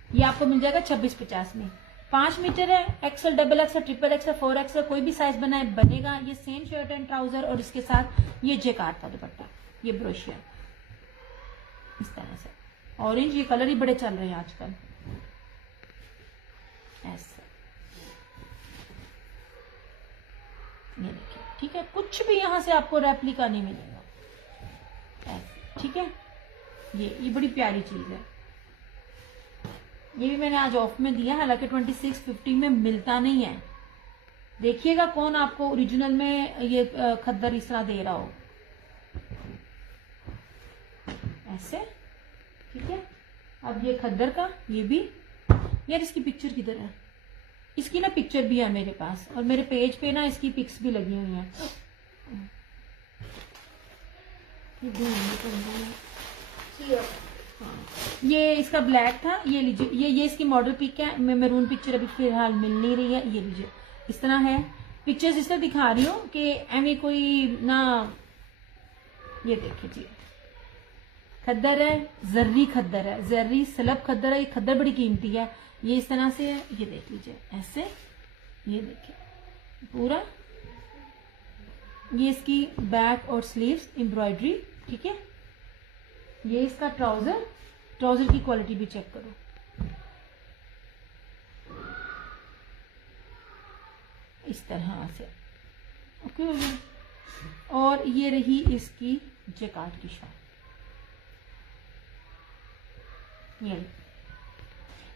ये आपको मिल जाएगा 2650 में। 5 मीटर है, XL, double XL, triple XL, 4XL, कोई भी साइज बनाए बनेगा। ये सेम शर्ट एंड ट्राउजर और इसके साथ ये जेकार्ड का दुपट्टा, ये ब्रोशिया इस तरह से। ऑरेंज ये कलर ही बड़े चल रहे हैं आजकल। ऐसे ये देखिए, ठीक है, कुछ भी यहां से आपको रेप्लिका नहीं मिलेगा। ऐसे, ठीक है, ये बड़ी प्यारी चीज है। ये भी मैंने आज ऑफ में दिया, हालांकि 2650 में मिलता नहीं है। देखिएगा कौन आपको ओरिजिनल में ये खद्दर इस तरह दे रहा हो। ऐसे, ठीक है। अब ये खद्दर का, ये भी यार, इसकी पिक्चर किधर है? इसकी ना पिक्चर भी है मेरे पास, और मेरे पेज पे ना इसकी पिक्स भी लगी हुई हैं। ये इसका ब्लैक था, ये लीजिए, ये इसकी मॉडल पिक है। मैं मैरून पिक्चर अभी फिलहाल मिल नहीं रही है। ये लीजिए, इस तरह है पिक्चर्स, इसलिए दिखा रही हूँ कि एवं कोई ना, ये देखिए जी, खद्दर है, जर्री खद्दर है, जर्री सलब खद्दर है। ये खद्दर बड़ी कीमती है। ये इस तरह से है, ये देख लीजिए ऐसे, ये देखिए पूरा, ये इसकी बैक और स्लीव्स एम्ब्रॉयडरी, ठीक है। ये इसका ट्राउजर, ट्राउजर की क्वालिटी भी चेक करो, इस तरह से, ओके हो गया। और ये रही इसकी जैकार्ड की शॉल। ये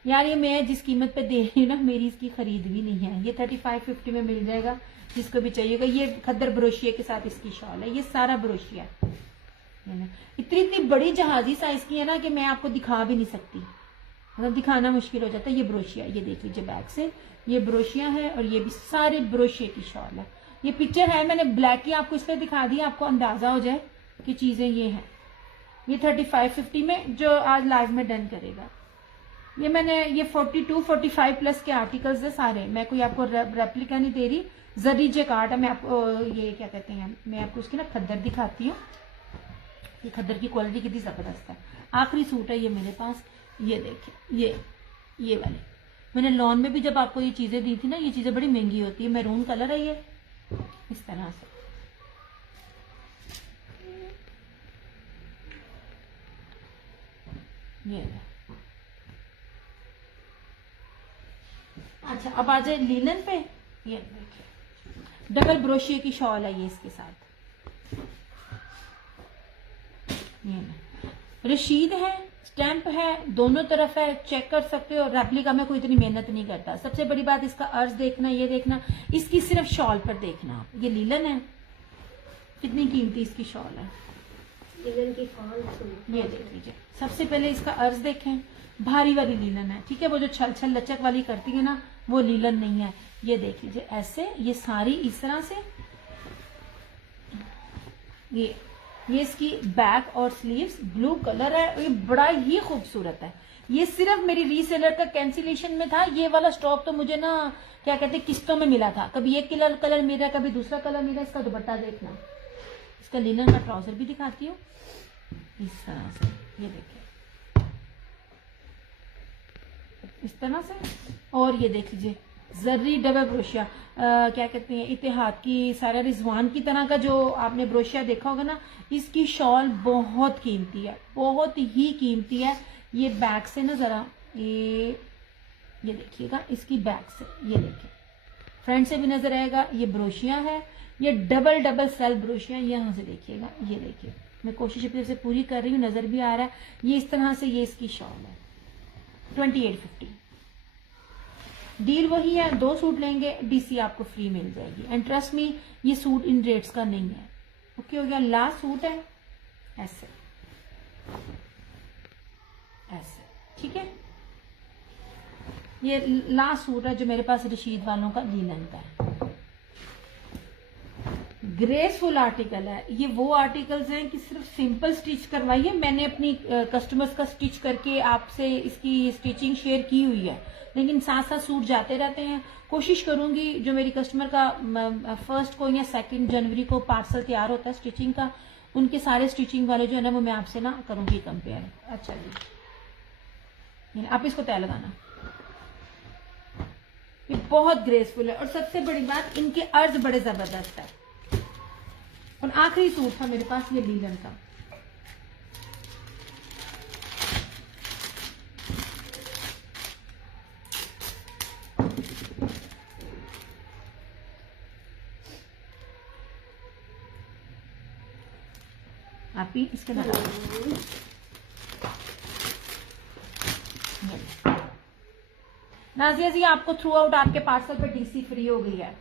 यार, ये मैं जिस कीमत पे दे रही हूँ ना, मेरी इसकी खरीद भी नहीं है। ये 3550 में मिल जाएगा जिसको भी चाहिएगा। ये खद्दर ब्रोशिया के साथ इसकी शॉल है, ये सारा ब्रोशिया है ना। इतनी बड़ी जहाजी साइज की है ना कि मैं आपको दिखा भी नहीं सकती, मतलब दिखाना मुश्किल हो जाता है। ये ब्रोशिया, ये देख लीजिए बैक से, ये ब्रोशिया है और ये भी सारे ब्रोशिया की शॉल है। ये पिक्चर है, मैंने ब्लैक की आपको इसलिए दिखा दी, आपको अंदाजा हो जाए कि चीजें ये हैं। ये 3550 में जो आज लाइव में डन करेगा। ये मैंने ये 42-45 प्लस के आर्टिकल्स है सारे, मैं कोई आपको रेप्लिका नहीं दे रही। जरी जेकार्ड है, मैं आपको ये क्या कहते हैं, मैं आपको उसकी ना खद्दर दिखाती हूँ। ये खद्दर की क्वालिटी कितनी जबरदस्त है। आखिरी सूट है ये मेरे पास, ये देखिए ये वाले मैंने लॉन में भी जब आपको ये चीजें दी थी ना, ये चीजें बड़ी महंगी होती है। मैरून कलर है ये, इस तरह से ये। अच्छा अब आ जाए लिनन पे। ये देखिए डबल ब्रोशिया की शॉल है ये इसके साथ। ये रशीद है, स्टैंप है, दोनों तरफ है, चेक कर सकते हो। रेप्लिका में कोई इतनी मेहनत नहीं करता। सबसे बड़ी बात इसका अर्ज देखना, ये देखना, इसकी सिर्फ शॉल पर देखना आप। ये लीलन है, कितनी कीमती इसकी शॉल है। लीलन की फॉल ये देख लीजिए, सबसे पहले इसका अर्ज देखें, भारी वाली लीलन है, ठीक है। वो जो छल छल लचक वाली करती है ना, वो लीलन नहीं है। ये देख लीजिए ऐसे, ये सारी इस तरह से। ये इसकी बैक और स्लीव्स ब्लू कलर है, ये बड़ा ही खूबसूरत है। ये सिर्फ मेरी रीसेलर का कैंसिलेशन में था। ये वाला स्टॉक तो मुझे ना क्या कहते हैं किस्तों में मिला था, कभी एक कलर मिला, कभी दूसरा कलर मिला। इसका दुपट्टा देखना, इसका लिनन का ट्राउजर भी दिखाती हूँ इस तरह से। ये देखिए इस तरह से। और ये देख लीजिए जर्री डबल ब्रोशिया, क्या कहते हैं, इतिहाद की सारा रिजवान की तरह का जो आपने ब्रोशिया देखा होगा ना, इसकी शॉल बहुत कीमती है, बहुत ही कीमती है। ये बैक से ना जरा ये देखिएगा, इसकी बैक से ये देखिए, फ्रंट से भी नजर आएगा। ये ब्रोशिया है, ये डबल सेल ब्रोशिया, यहां से देखिएगा। ये देखिए मैं कोशिश अपनी से पूरी कर रही हूँ, नजर भी आ रहा है। ये इस तरह से ये इसकी शॉल है 2850। डील वही है, 2 सूट लेंगे डीसी आपको फ्री मिल जाएगी। एंड ट्रस्ट मी ये सूट इन रेट्स का नहीं है। ओके हो गया। लास्ट सूट है ऐसे ऐसे, ठीक है। ये लास्ट सूट है जो मेरे पास रशीद वालों का लीलन का है। ग्रेसफुल आर्टिकल है ये। वो आर्टिकल्स हैं कि सिर्फ सिंपल स्टिच करवाइए। मैंने अपनी कस्टमर्स का स्टिच करके आपसे इसकी स्टिचिंग शेयर की हुई है, लेकिन साथ साथ सूट जाते रहते हैं। कोशिश करूंगी जो मेरी कस्टमर का 1 को या 2 जनवरी को पार्सल तैयार होता है स्टिचिंग का, उनके सारे स्टिचिंग वाले जो है ना वो मैं आपसे ना करूंगी कंपेयर। अच्छा जी, आप इसको तय लगाना। ये बहुत ग्रेसफुल है और सबसे बड़ी बात इनके अर्ज बड़े जबरदस्त है। और आखिरी सूट था मेरे पास ये लीलन का। आप ही इसके बाद नाजिया जी आपको थ्रू आउट आपके पार्सल पे डीसी फ्री हो गई है।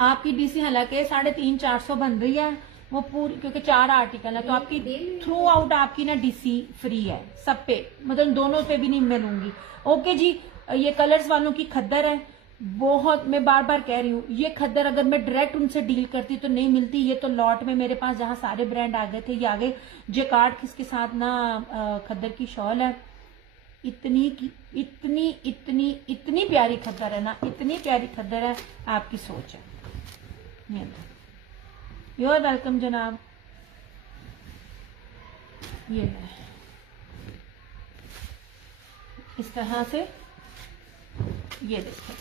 आपकी डीसी हालांकि 350-400 बन रही है वो पूरी, क्योंकि 4 आर्टिकल है तो आपकी थ्रू आउट आपकी ना डीसी फ्री है सब पे, मतलब दोनों पे भी नहीं मिलूंगी। ओके जी। ये कलर्स वालों की खद्दर है, बहुत, मैं बार बार कह रही हूँ ये खद्दर अगर मैं डायरेक्ट उनसे डील करती तो नहीं मिलती। ये तो लॉट में मेरे पास जहां सारे ब्रांड आ गए थे ये आ गए। जेकार्ड किसके साथ ना खद्दर की शॉल है, इतनी प्यारी खद्दर है ना, इतनी प्यारी खद्दर है, आपकी सोच है। यू आर वेलकम जनाब। ये है इस तरह से। ये देखो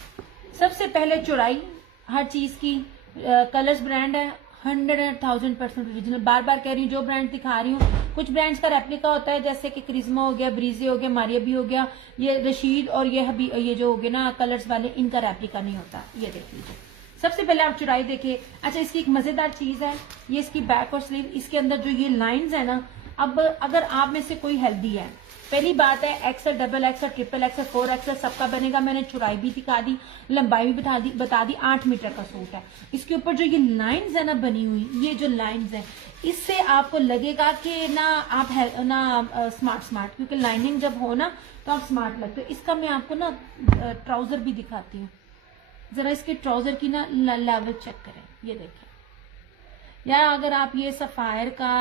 सबसे पहले चौड़ाई हर चीज की, कलर्स ब्रांड है 100,000% ओरिजिनल। बार बार कह रही हूँ जो ब्रांड दिखा रही हूँ, कुछ ब्रांड्स का रेप्लिका होता है जैसे कि क्रिज्मा हो गया, ब्रीजे हो गया, मारिया भी हो गया, ये रशीद और ये जो हो गए ना कलर्स वाले, इनका रेप्लिका नहीं होता। ये देख लीजिए सबसे पहले आप चौड़ाई देखिए। अच्छा इसकी एक मजेदार चीज है, ये इसकी बैक और स्लीव, इसके अंदर जो ये लाइंस है ना, अब अगर आप में से कोई हेल्दी है, पहली बात है XL, double XL, triple XL, 4 XL सबका बनेगा। मैंने चौड़ाई भी दिखा दी, लंबाई भी बता दी। 8 मीटर का सूट है। इसके ऊपर जो ये लाइंस है ना बनी हुई, ये जो लाइंस है इससे आपको लगेगा कि ना आप है ना स्मार्ट, क्योंकि लाइनिंग जब हो ना तो आप स्मार्ट लगते हो। इसका मैं आपको ना ट्राउजर भी दिखाती हूँ, जरा इसके ट्राउजर की ना लेवल चेक करें। ये देखिए या अगर आप ये सफायर का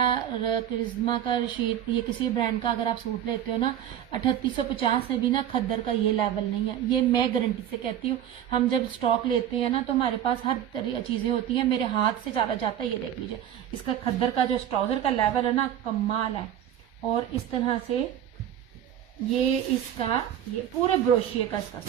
करिश्मा का शीट ये किसी ब्रांड का अगर आप सूट लेते हो ना 3850 में भी ना खद्दर का ये लेवल नहीं है, ये मैं गारंटी से कहती हूँ। हम जब स्टॉक लेते हैं ना तो हमारे पास हर तरह चीजें होती हैं, मेरे हाथ से ज्यादा जाता है। ये देख लीजिए इसका खद्दर का जो ट्राउजर का लेवल है ना कमाल है। और इस तरह से ये इसका ये पूरे ब्रोशिए का इसका